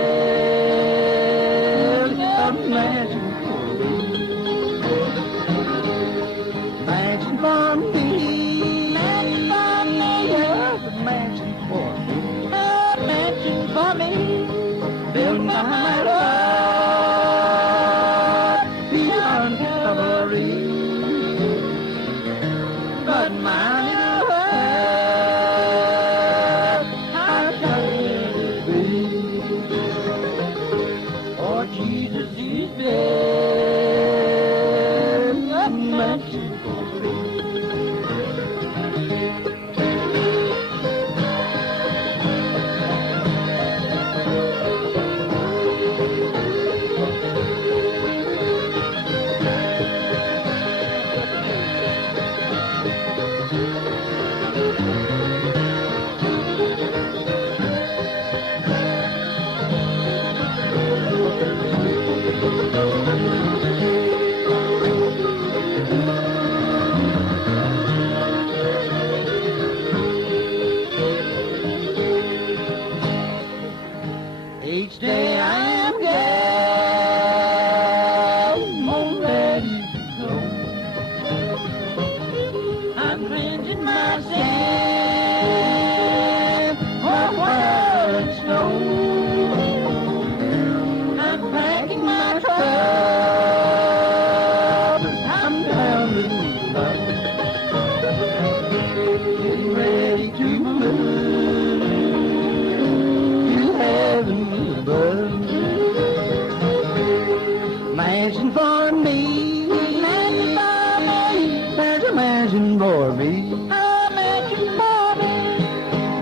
mansion for me. Mansion for me. There's a mansion for me. A mansion for me.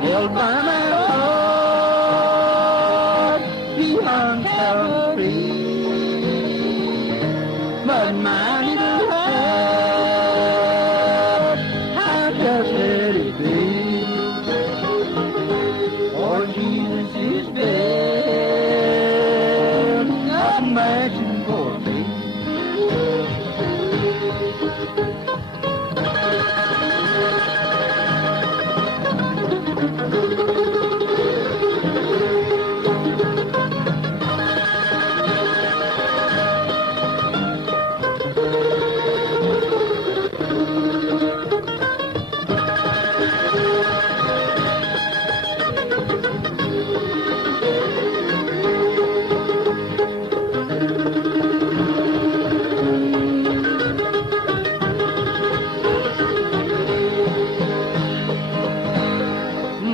Built by my Lord beyond Calvary. But my little heart, I just let it be. For Jesus is building a mansion for me.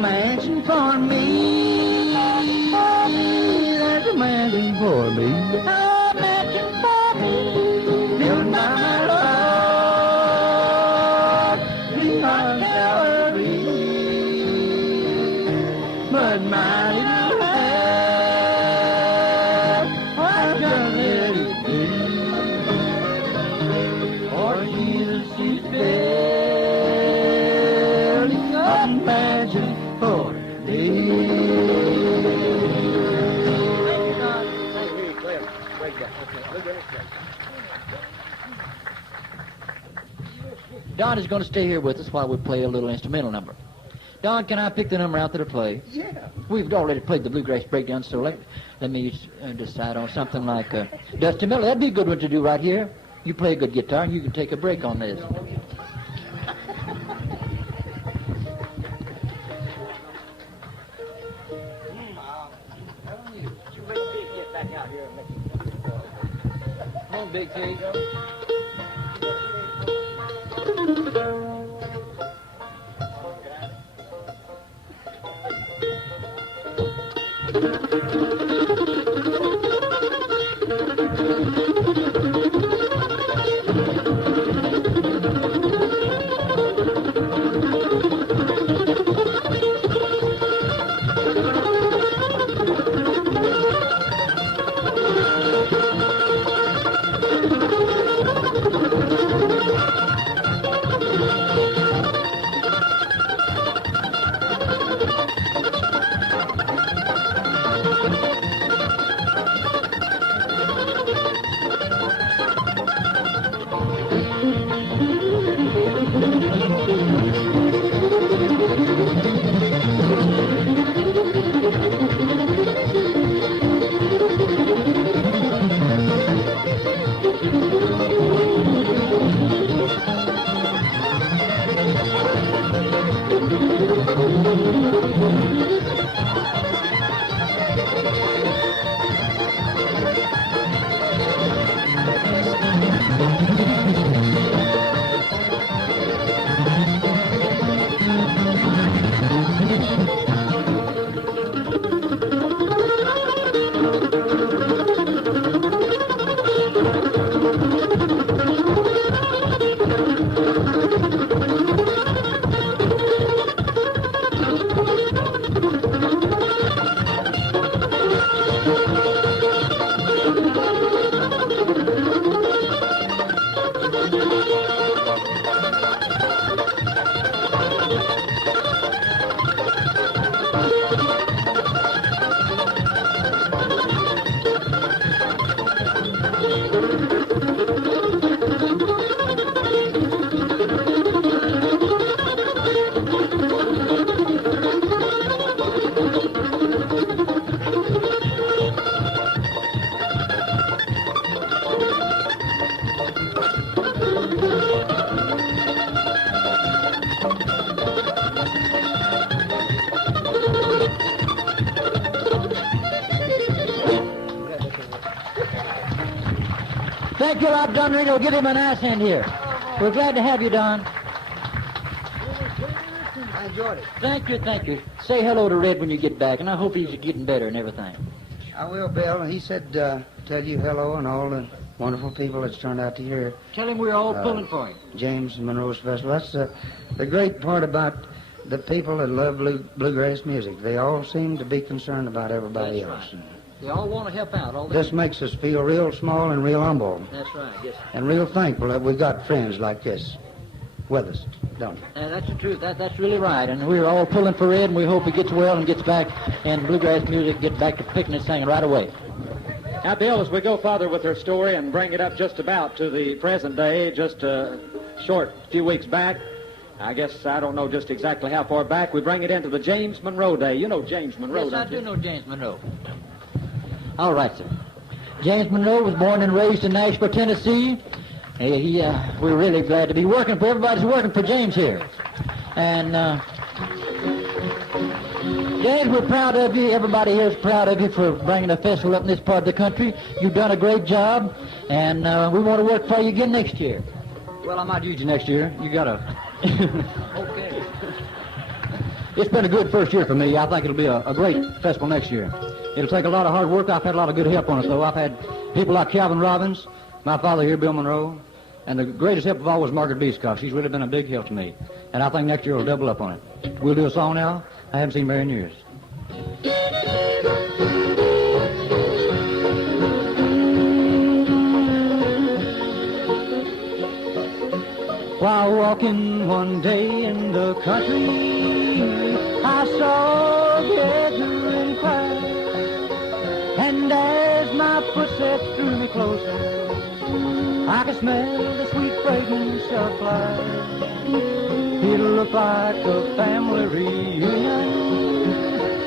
Mansion for me. There's a mansion for me. A mansion for me. Built by my Lord beyond Calvary. But my little heart, I just let it be. For Jesus is building a mansion for me. Don is going to stay here with us while we play a little instrumental number. Don, can I pick the number out that I play? Yeah. We've already played the bluegrass breakdown, so let me decide on something like Dusty Miller. That'd be a good one to do right here. You play a good guitar, and you can take a break on this. Come on, Big T. Thank you a lot, Don Reno. Give him a nice hand here. We're glad to have you, Don. I enjoyed it. Thank you, thank you. Say hello to Red when you get back, and I hope he's getting better and everything. I will, Bill. And he said tell you hello and all. And wonderful people that's turned out to hear Tell him we're all pulling for him. James Monroe's festival. That's the great part about the people that love bluegrass music. They all seem to be concerned about everybody else. Right. They all want to help out. All This makes us feel real small and real humble That's right. Yes. and real thankful that we've got friends like this with us, don't we? That's the truth. That's really right. And we're all pulling for Ed, and we hope he gets well and gets back, and bluegrass music gets back to picking and singing right away. Now, Bill, as we go farther with her story and bring it up just about to the present day, just a short few weeks back, I guess I don't know just exactly how far back, we bring it into the James Monroe Day. You know James Monroe, Yes, I don't you? do know James Monroe. All right, sir. James Monroe was born and raised in Nashville, Tennessee. We're really glad to be working for everybody's working for James here. And James, we're proud of you. Everybody here is proud of you for bringing a festival up in this part of the country. You've done a great job, and we want to work for you again next year. Well, I might use you next year. You got to... Okay. It's been a good first year for me. I think it'll be a great festival next year. It'll take a lot of hard work. I've had a lot of good help on it, though. I've had people like Calvin Robbins, my father here, Bill Monroe, and the greatest help of all was Margaret Beescock. She's really been a big help to me, and I think next year we'll double up on it. We'll do a song now. I haven't seen Mary in years. While walking one day in the country, I saw a gathering crowd, and as my footsteps drew me closer, I could smell the sweet fragrance of Clyde. It looked like a family reunion,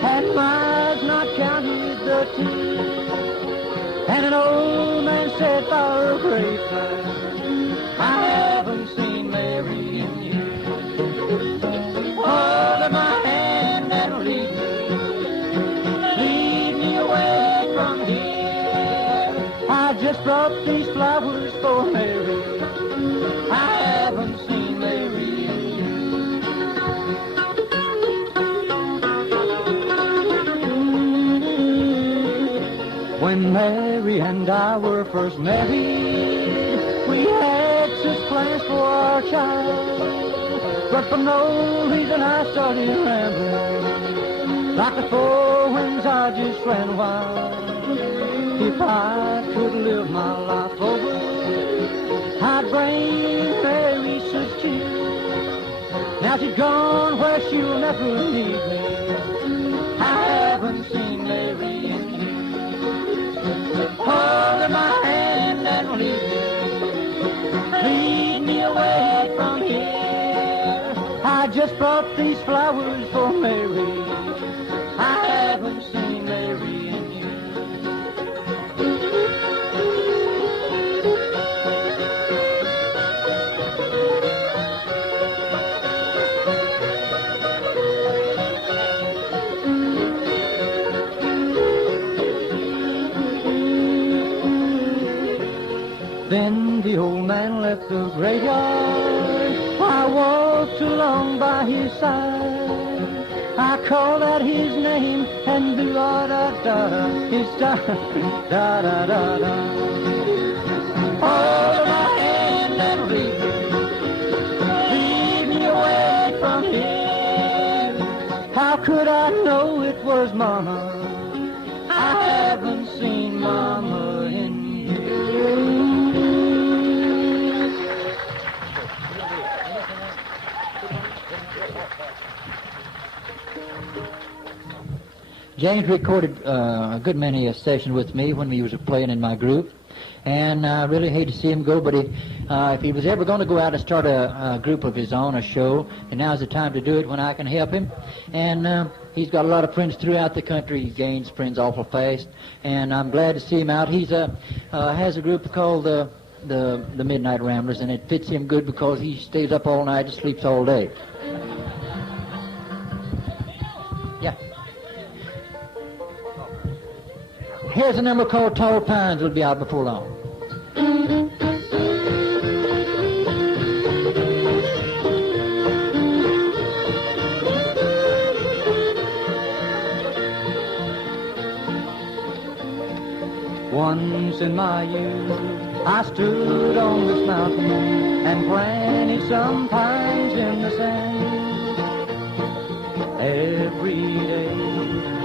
and my eyes not counted the tears. And an old man said for a great time, I haven't seen Mary in years. Hold my hand and lead me away from here. I just brought these flowers for Mary. I haven't seen Mary in years. When Mary and I were first married, we had such plans for our child, but for no reason I started rambling. Like the four winds I just ran wild. If I could live my life over, I'd bring Mary such cheer. Now she's gone where she'll never need me. I haven't seen Mary in years. Hold my hand and lead me away from here. I just brought these flowers for Mary. I haven't seen Mary in years. Then the old man left the graveyard. I walked along by his side. I called out his name and do-da-da-da-da. It's da-da-da-da-da. Hold my hand and lead me away from here. How could I know it was Mama? I haven't seen Mama in years. James recorded a good many sessions with me when he was playing in my group, and I really hate to see him go, but if he was ever going to go out and start a group of his own, a show, then now's the time to do it when I can help him. And he's got a lot of friends throughout the country. He gains friends awful fast, and I'm glad to see him out. He's has a group called the Midnight Ramblers, and it fits him good because he stays up all night and sleeps all day. Yeah. Here's a number called Tall Pines. Will be out before long. Once in my youth, I stood on this mountain and planted some pines in the sand. Every day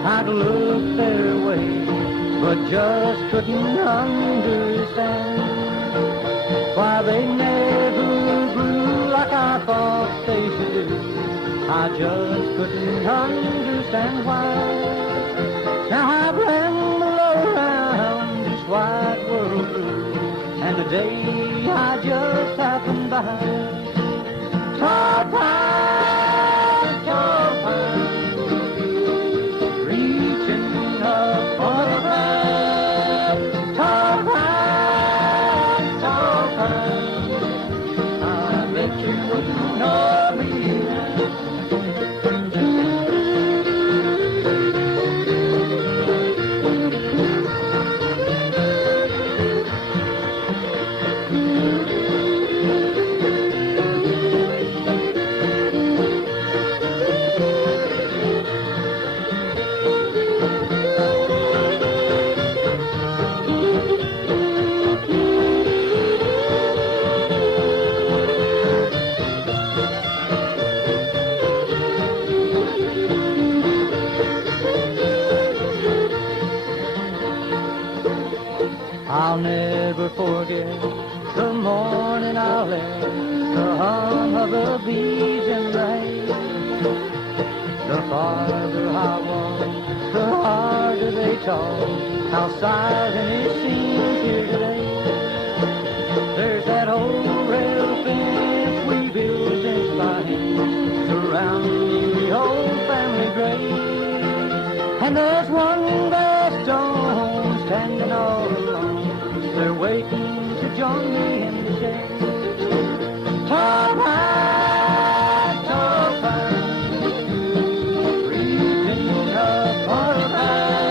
I'd look their way, but just couldn't understand why they never grew like I thought they should do. I just couldn't understand why. Now I've rambled around this wide world through, and today I just happened by. Tall pine, reaching up for the ground. Tall pine, I bet you wouldn't know me. I'll never forget the morning I left, the hum of the bees in the hay. The farther I walk, the harder they talk, how silent it seems here today. There's that old rail fence we built since my hand, surrounding the old family grave. And there's one glass stone standing all alone, they're waiting to join me in the shade. Tall pine, reaching up for a ride.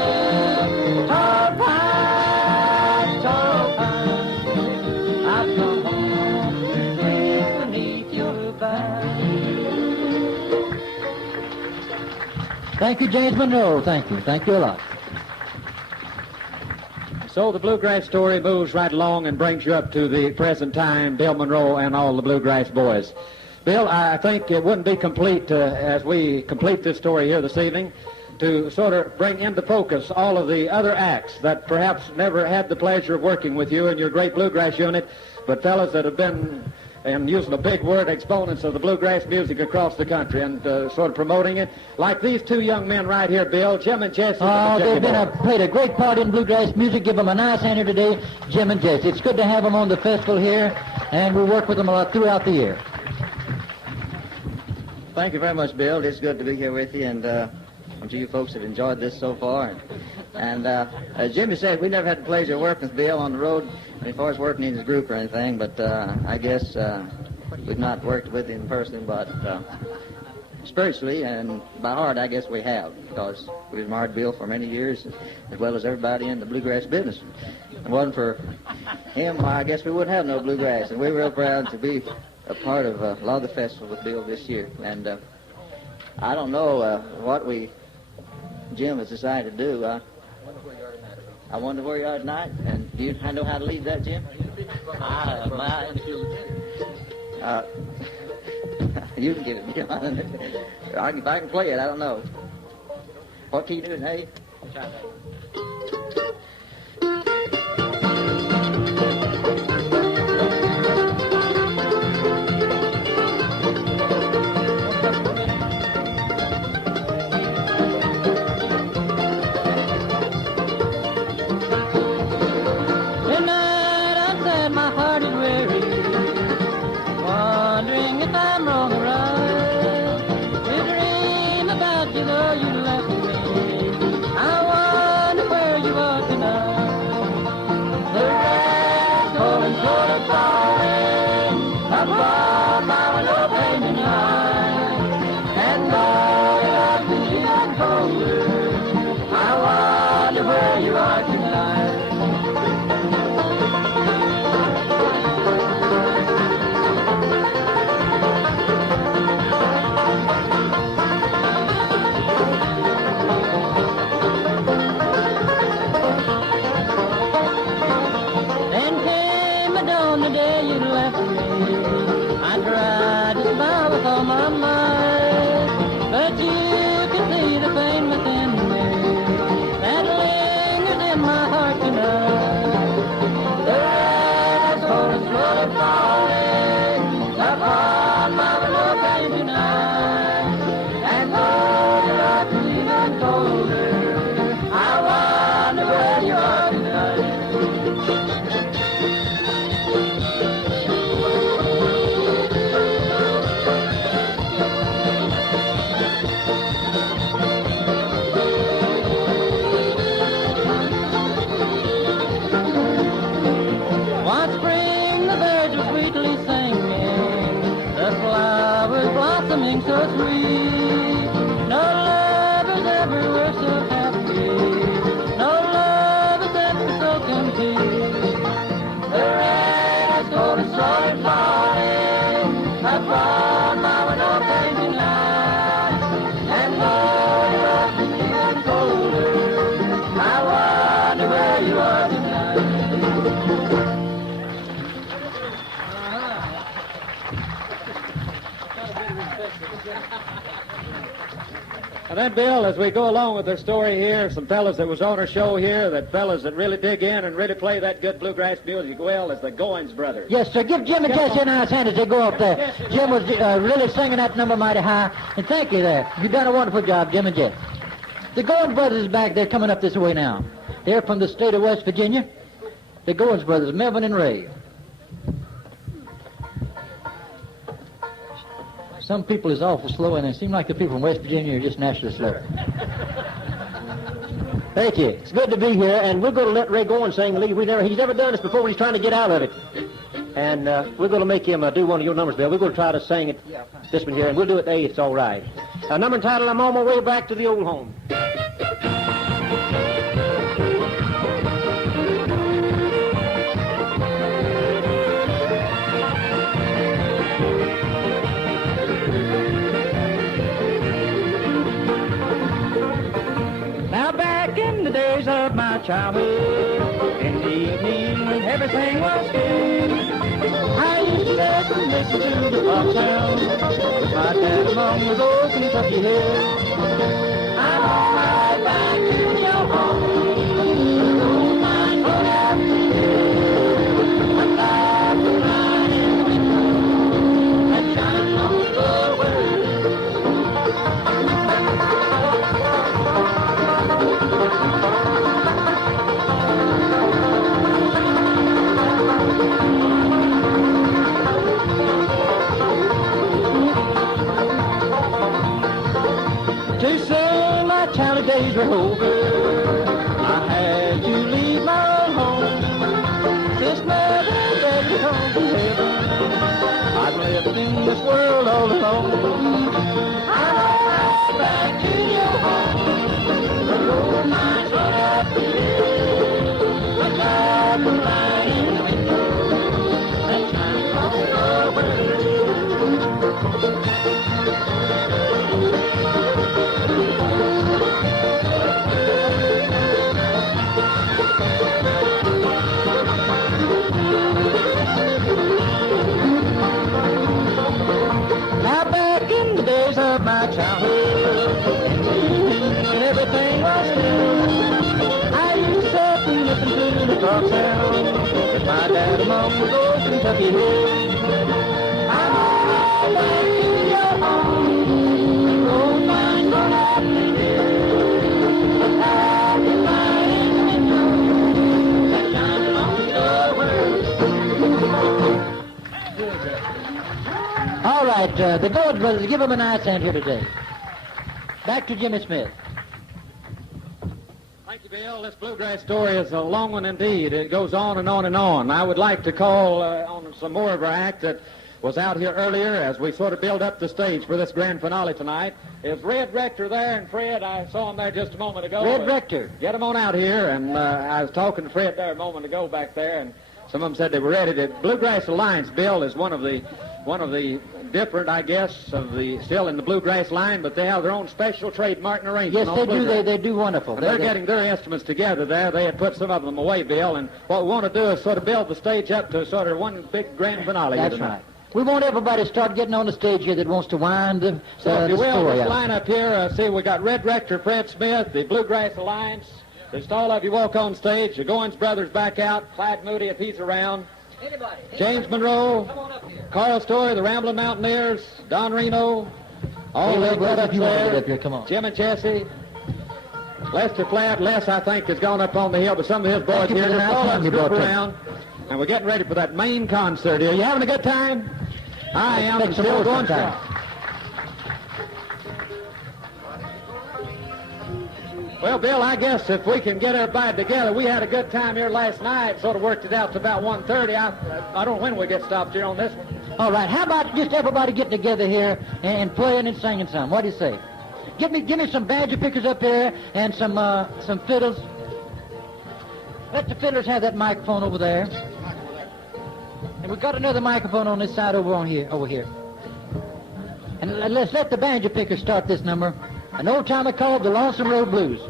Tall pine, I've come home to sleep beneath your vine. Thank you, James Monroe. Thank you. Thank you a lot. So the bluegrass story moves right along and brings you up to the present time, Bill Monroe and all the bluegrass boys. Bill, I think it wouldn't be complete as we complete this story here this evening to sort of bring into focus all of the other acts that perhaps never had the pleasure of working with you in your great bluegrass unit, but fellas that have been, and using a big word, exponents of the bluegrass music across the country and sort of promoting it. Like these two young men right here, Bill, Jim and Jesse. Oh, they've played a great part in bluegrass music. Give them a nice hand here today, Jim and Jesse. It's good to have them on the festival here, and we work with them a lot throughout the year. Thank you very much, Bill. It's good to be here with you, and to you folks that enjoyed this so far. And as Jimmy said, we never had the pleasure of working with Bill on the road as far as working in his group or anything, but I guess we've not worked with him personally, but spiritually and by heart, I guess we have, because we've admired Bill for many years, as well as everybody in the bluegrass business. If it wasn't for him, I guess we wouldn't have no bluegrass, and we're real proud to be a part of a lot of the festival with Bill this year. And I don't know what Jim has decided to do. I wonder where you are tonight, and do you know how to lead that, Jim? You can get it, Jim. If I can play it, I don't know. What key you doing, hey? Try that. I every day you left me. I tried to smile with all my might, but you could see the pain within me that lingers in my heart tonight. The rain is cold, slowly falling upon my Monroe Caney tonight, and though the rock is even colder, I wonder where you are tonight. One spring the birds were sweetly singing, the flowers blossoming so sweet. No lovers ever were so happy, no lovers ever so complete. The rain is cold and slowly falling upon my Monroe Caney tonight, and though you're up even colder, I wonder where you are tonight. And then, Bill, as we go along with our story here, some fellas that was on our show here, that fellas that really dig in and really play that good bluegrass music well, is the Goins brothers. Yes, sir. Give Jim and Jesse a nice hand as they go up there. Jim was really singing that number mighty high. And thank you there. You've done a wonderful job, Jim and Jess. The Goins brothers is back there coming up this way now. They're from the state of West Virginia. The Goins brothers, Melvin and Ray. Some people is awful slow, and it seems like the people from West Virginia are just naturally slow. Thank you. It's good to be here, and we're going to let Ray Goin sing the lead. He's never done this before, but he's trying to get out of it. And we're going to make him do one of your numbers, Bill. We're going to try to sing it, this one here, and we'll do it A, it's all right. A number entitled, I'm on my way back to the old home. Now back in the days of my childhood, in the evening when everything was good, I used to sit and listen to the pop sound with my dad among those old Kentucky hills. I'm on my way back to the old home, the old mine road out the hill. I'm back to ride in the window that shines on the world. Too soon my childhood days were over. I had to leave my old home. Since mother and daddy come from heaven, I've lived in this world all alone. I'm on my way back to the old home. The old mines run up the hill. My dad will lie in the window that shines on the world. Now back in the days of my childhood, when everything was new, I used to sit and listen to the talk sound with my dad among the old Kentucky hills. I'm on my way to your home, the old mine run up the hill. I'm happy in the window that shines on the world. All right, the Goins brothers, give them a nice hand here today. Back to Jimmy Smith. Thank you, Bill. This bluegrass story is a long one indeed. It goes on and on and on. I would like to call on some more of our act that was out here earlier as we sort of build up the stage for this grand finale tonight. Is Red Rector there? And Fred, I saw him there just a moment ago. Red Rector. Get him on out here. And I was talking to Fred there a moment ago back there, and some of them said they were ready. The Bluegrass Alliance, Bill, is one of the different, I guess, still in the bluegrass line, but they have their own special trademark and arrangement. Yes, they do. They do wonderful. They're getting their instruments together there. They had put some of them away, Bill, and what we want to do is sort of build the stage up to sort of one big grand finale. That's right. We want everybody to start getting on the stage here that wants to wind the So if you will, story let's out. line up here. See, we got Red Rector, Fred Smith, the Bluegrass Alliance. Just all of you walk on stage. The Goins brothers back out. Clyde Moody, if he's around. Anybody? James Monroe. Come on up here. Carl Story, the Ramblin' Mountaineers. Don Reno. All Hey, the Red, up if you want to there. get up here, come on. Jim and Jesse. Lester Flatt. Les, I think, has gone up on the hill, but some of his boys Thank you here. for the Just all nice of us time you group brought around. And we're getting ready for that main concert here. You having a good time? I am. Take And some still more going sometime. strong. Well, Bill, I guess if we can get everybody together, we had a good time here last night. Sort of worked it out to about 1:30. I don't know when we get stopped here on this one. All right, how about just everybody getting together here and playing and singing some? What do you say? Give me some banjo pickers up there and some fiddles. Let the fiddlers have that microphone over there. And we've got another microphone on this side over here. And let's let the banjo pickers start this number. An old timer called the Lonesome Road Blues.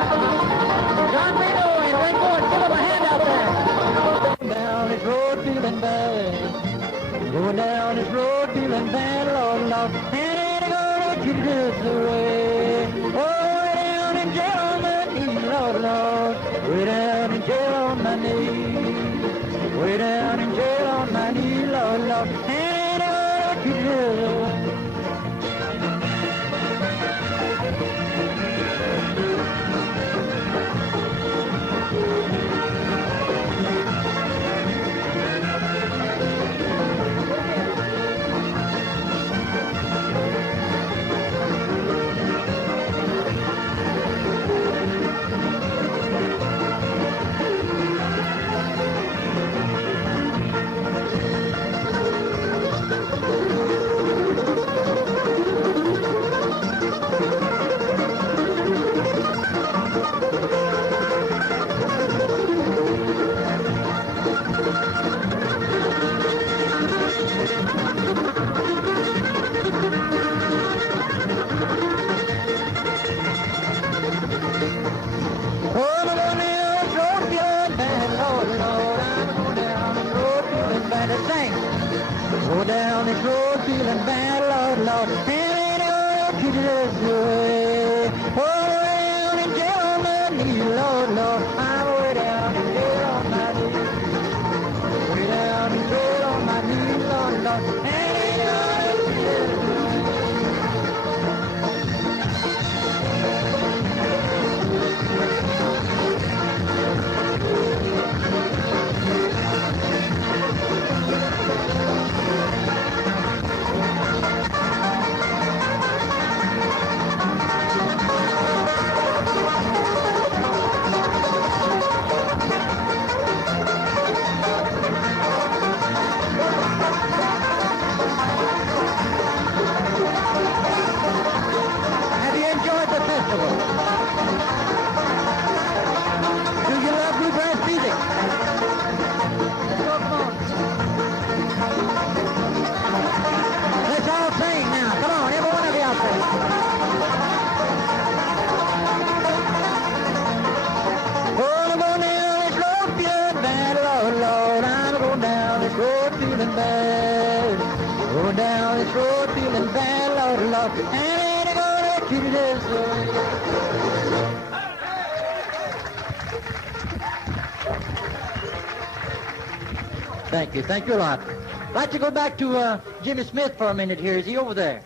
Don Reno and Red Gordon, give them a hand out there. Down this road feeling bad. Going down this road feeling bad, Lord, Lord. And ain't gonna get this away. Oh, way down in jail on my knees, Lord, Lord. Way down in jail on my knees. Way down in jail on my knees, Lord, Lord. And ain't gonna get this away. Go down this road feeling bad, Lord, Lord, and ain't gonna keep this away. Oh, down in jail on my knees, Lord, Lord, I'm way down in jail on my knees. Way down in jail on my knees, Lord, Lord, and ain't gonna keep this away. feeling bad. Going down this road feeling bad, Lord, Lord. And ain't I gonna treat it this way. Thank you a lot. I'd like to go back to Jimmy Smith for a minute here. Is he over there?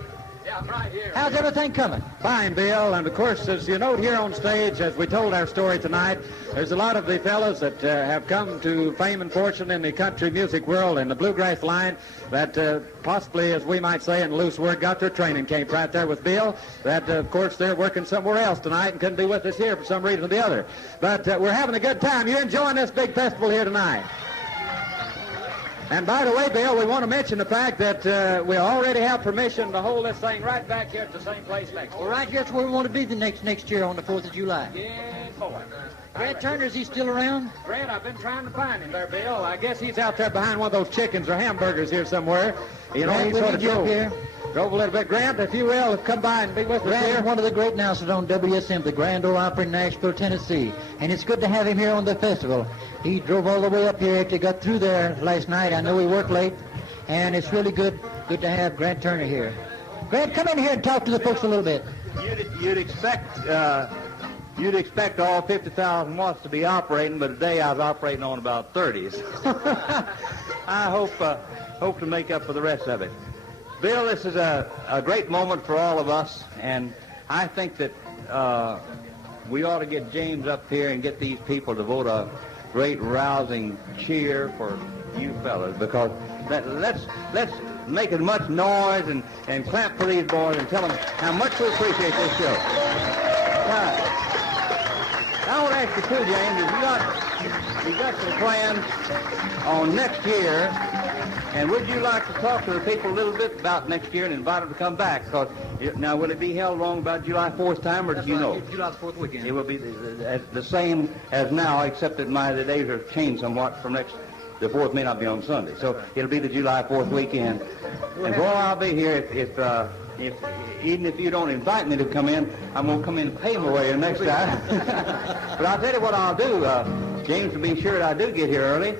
Yeah, I'm right here. How's everything coming? Fine, Bill. And, of course, as you note here on stage, as we told our story tonight, there's a lot of the fellows that have come to fame and fortune in the country music world and the bluegrass line that possibly, as we might say in loose word, got their training camp right there with Bill. That, of course, they're working somewhere else tonight and couldn't be with us here for some reason or the other. But we're having a good time. You're enjoying this big festival here tonight. And by the way, Bill, we want to mention the fact that we already have permission to hold this thing right back here at the same place next year. Well, right here's where we want to be the next year on the 4th of July. Yes, boy. Grant Turner, is he still around? Grant, I've been trying to find him there, Bill. I guess he's out there behind one of those chickens or hamburgers here somewhere. You know, Grant, he sort of drove a little bit. Grant, if you will, come by and be with us Grant here. is one of the great announcers on WSM, the Grand Ole Opry in Nashville, Tennessee. And it's good to have him here on the festival. He drove all the way up here after he got through there last night. I know he worked late. And it's really good to have Grant Turner here. Grant, come in here and talk to the folks a little bit. You'd expect all 50,000 watts to be operating, but today I was operating on about 30s. I hope to make up for the rest of it. Bill, this is a great moment for all of us, and I think that we ought to get James up here and get these people to vote a great rousing cheer for you fellas, because let's make as much noise and clap for these boys and tell them how much we appreciate this show. Now, I want to ask you too, James, you got some plans on next year, and would you like to talk to the people a little bit about next year and invite them to come back? Because now, will it be held long about July 4th time, or do you know? July 4th weekend. It will be the same as now, except that the days are changed somewhat from the 4th may not be on Sunday. So it'll be the July 4th weekend. And while I'll be here, if even if you don't invite me to come in, I'm going to come in and pay my way the next time. But I'll tell you what I'll do, James, to be sure that I do get here early,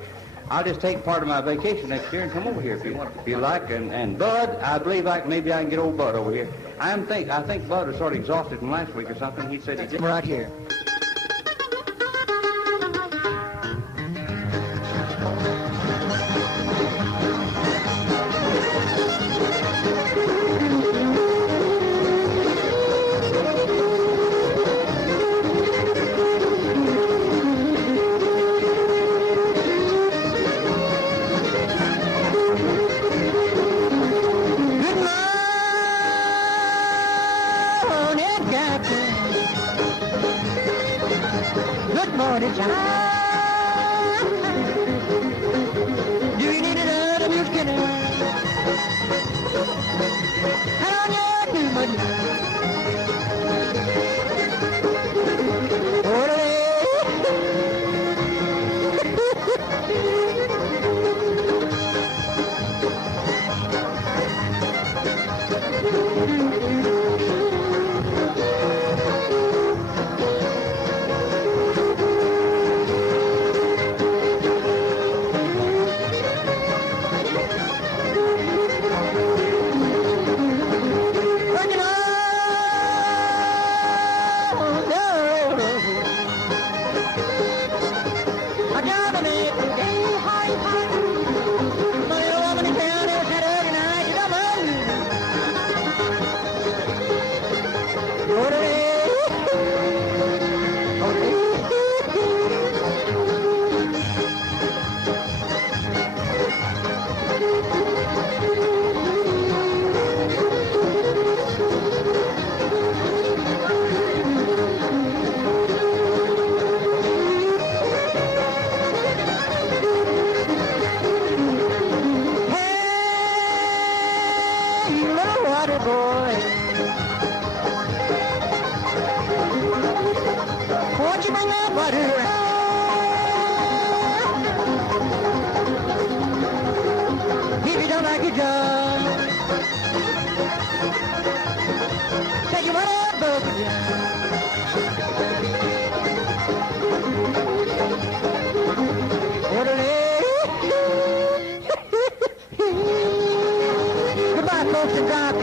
I'll just take part of my vacation next year and come over here if you like. And Bud, I believe maybe I can get old Bud over here. I think Bud was sort of exhausted from last week or something. He said he did. Right here.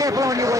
careful on your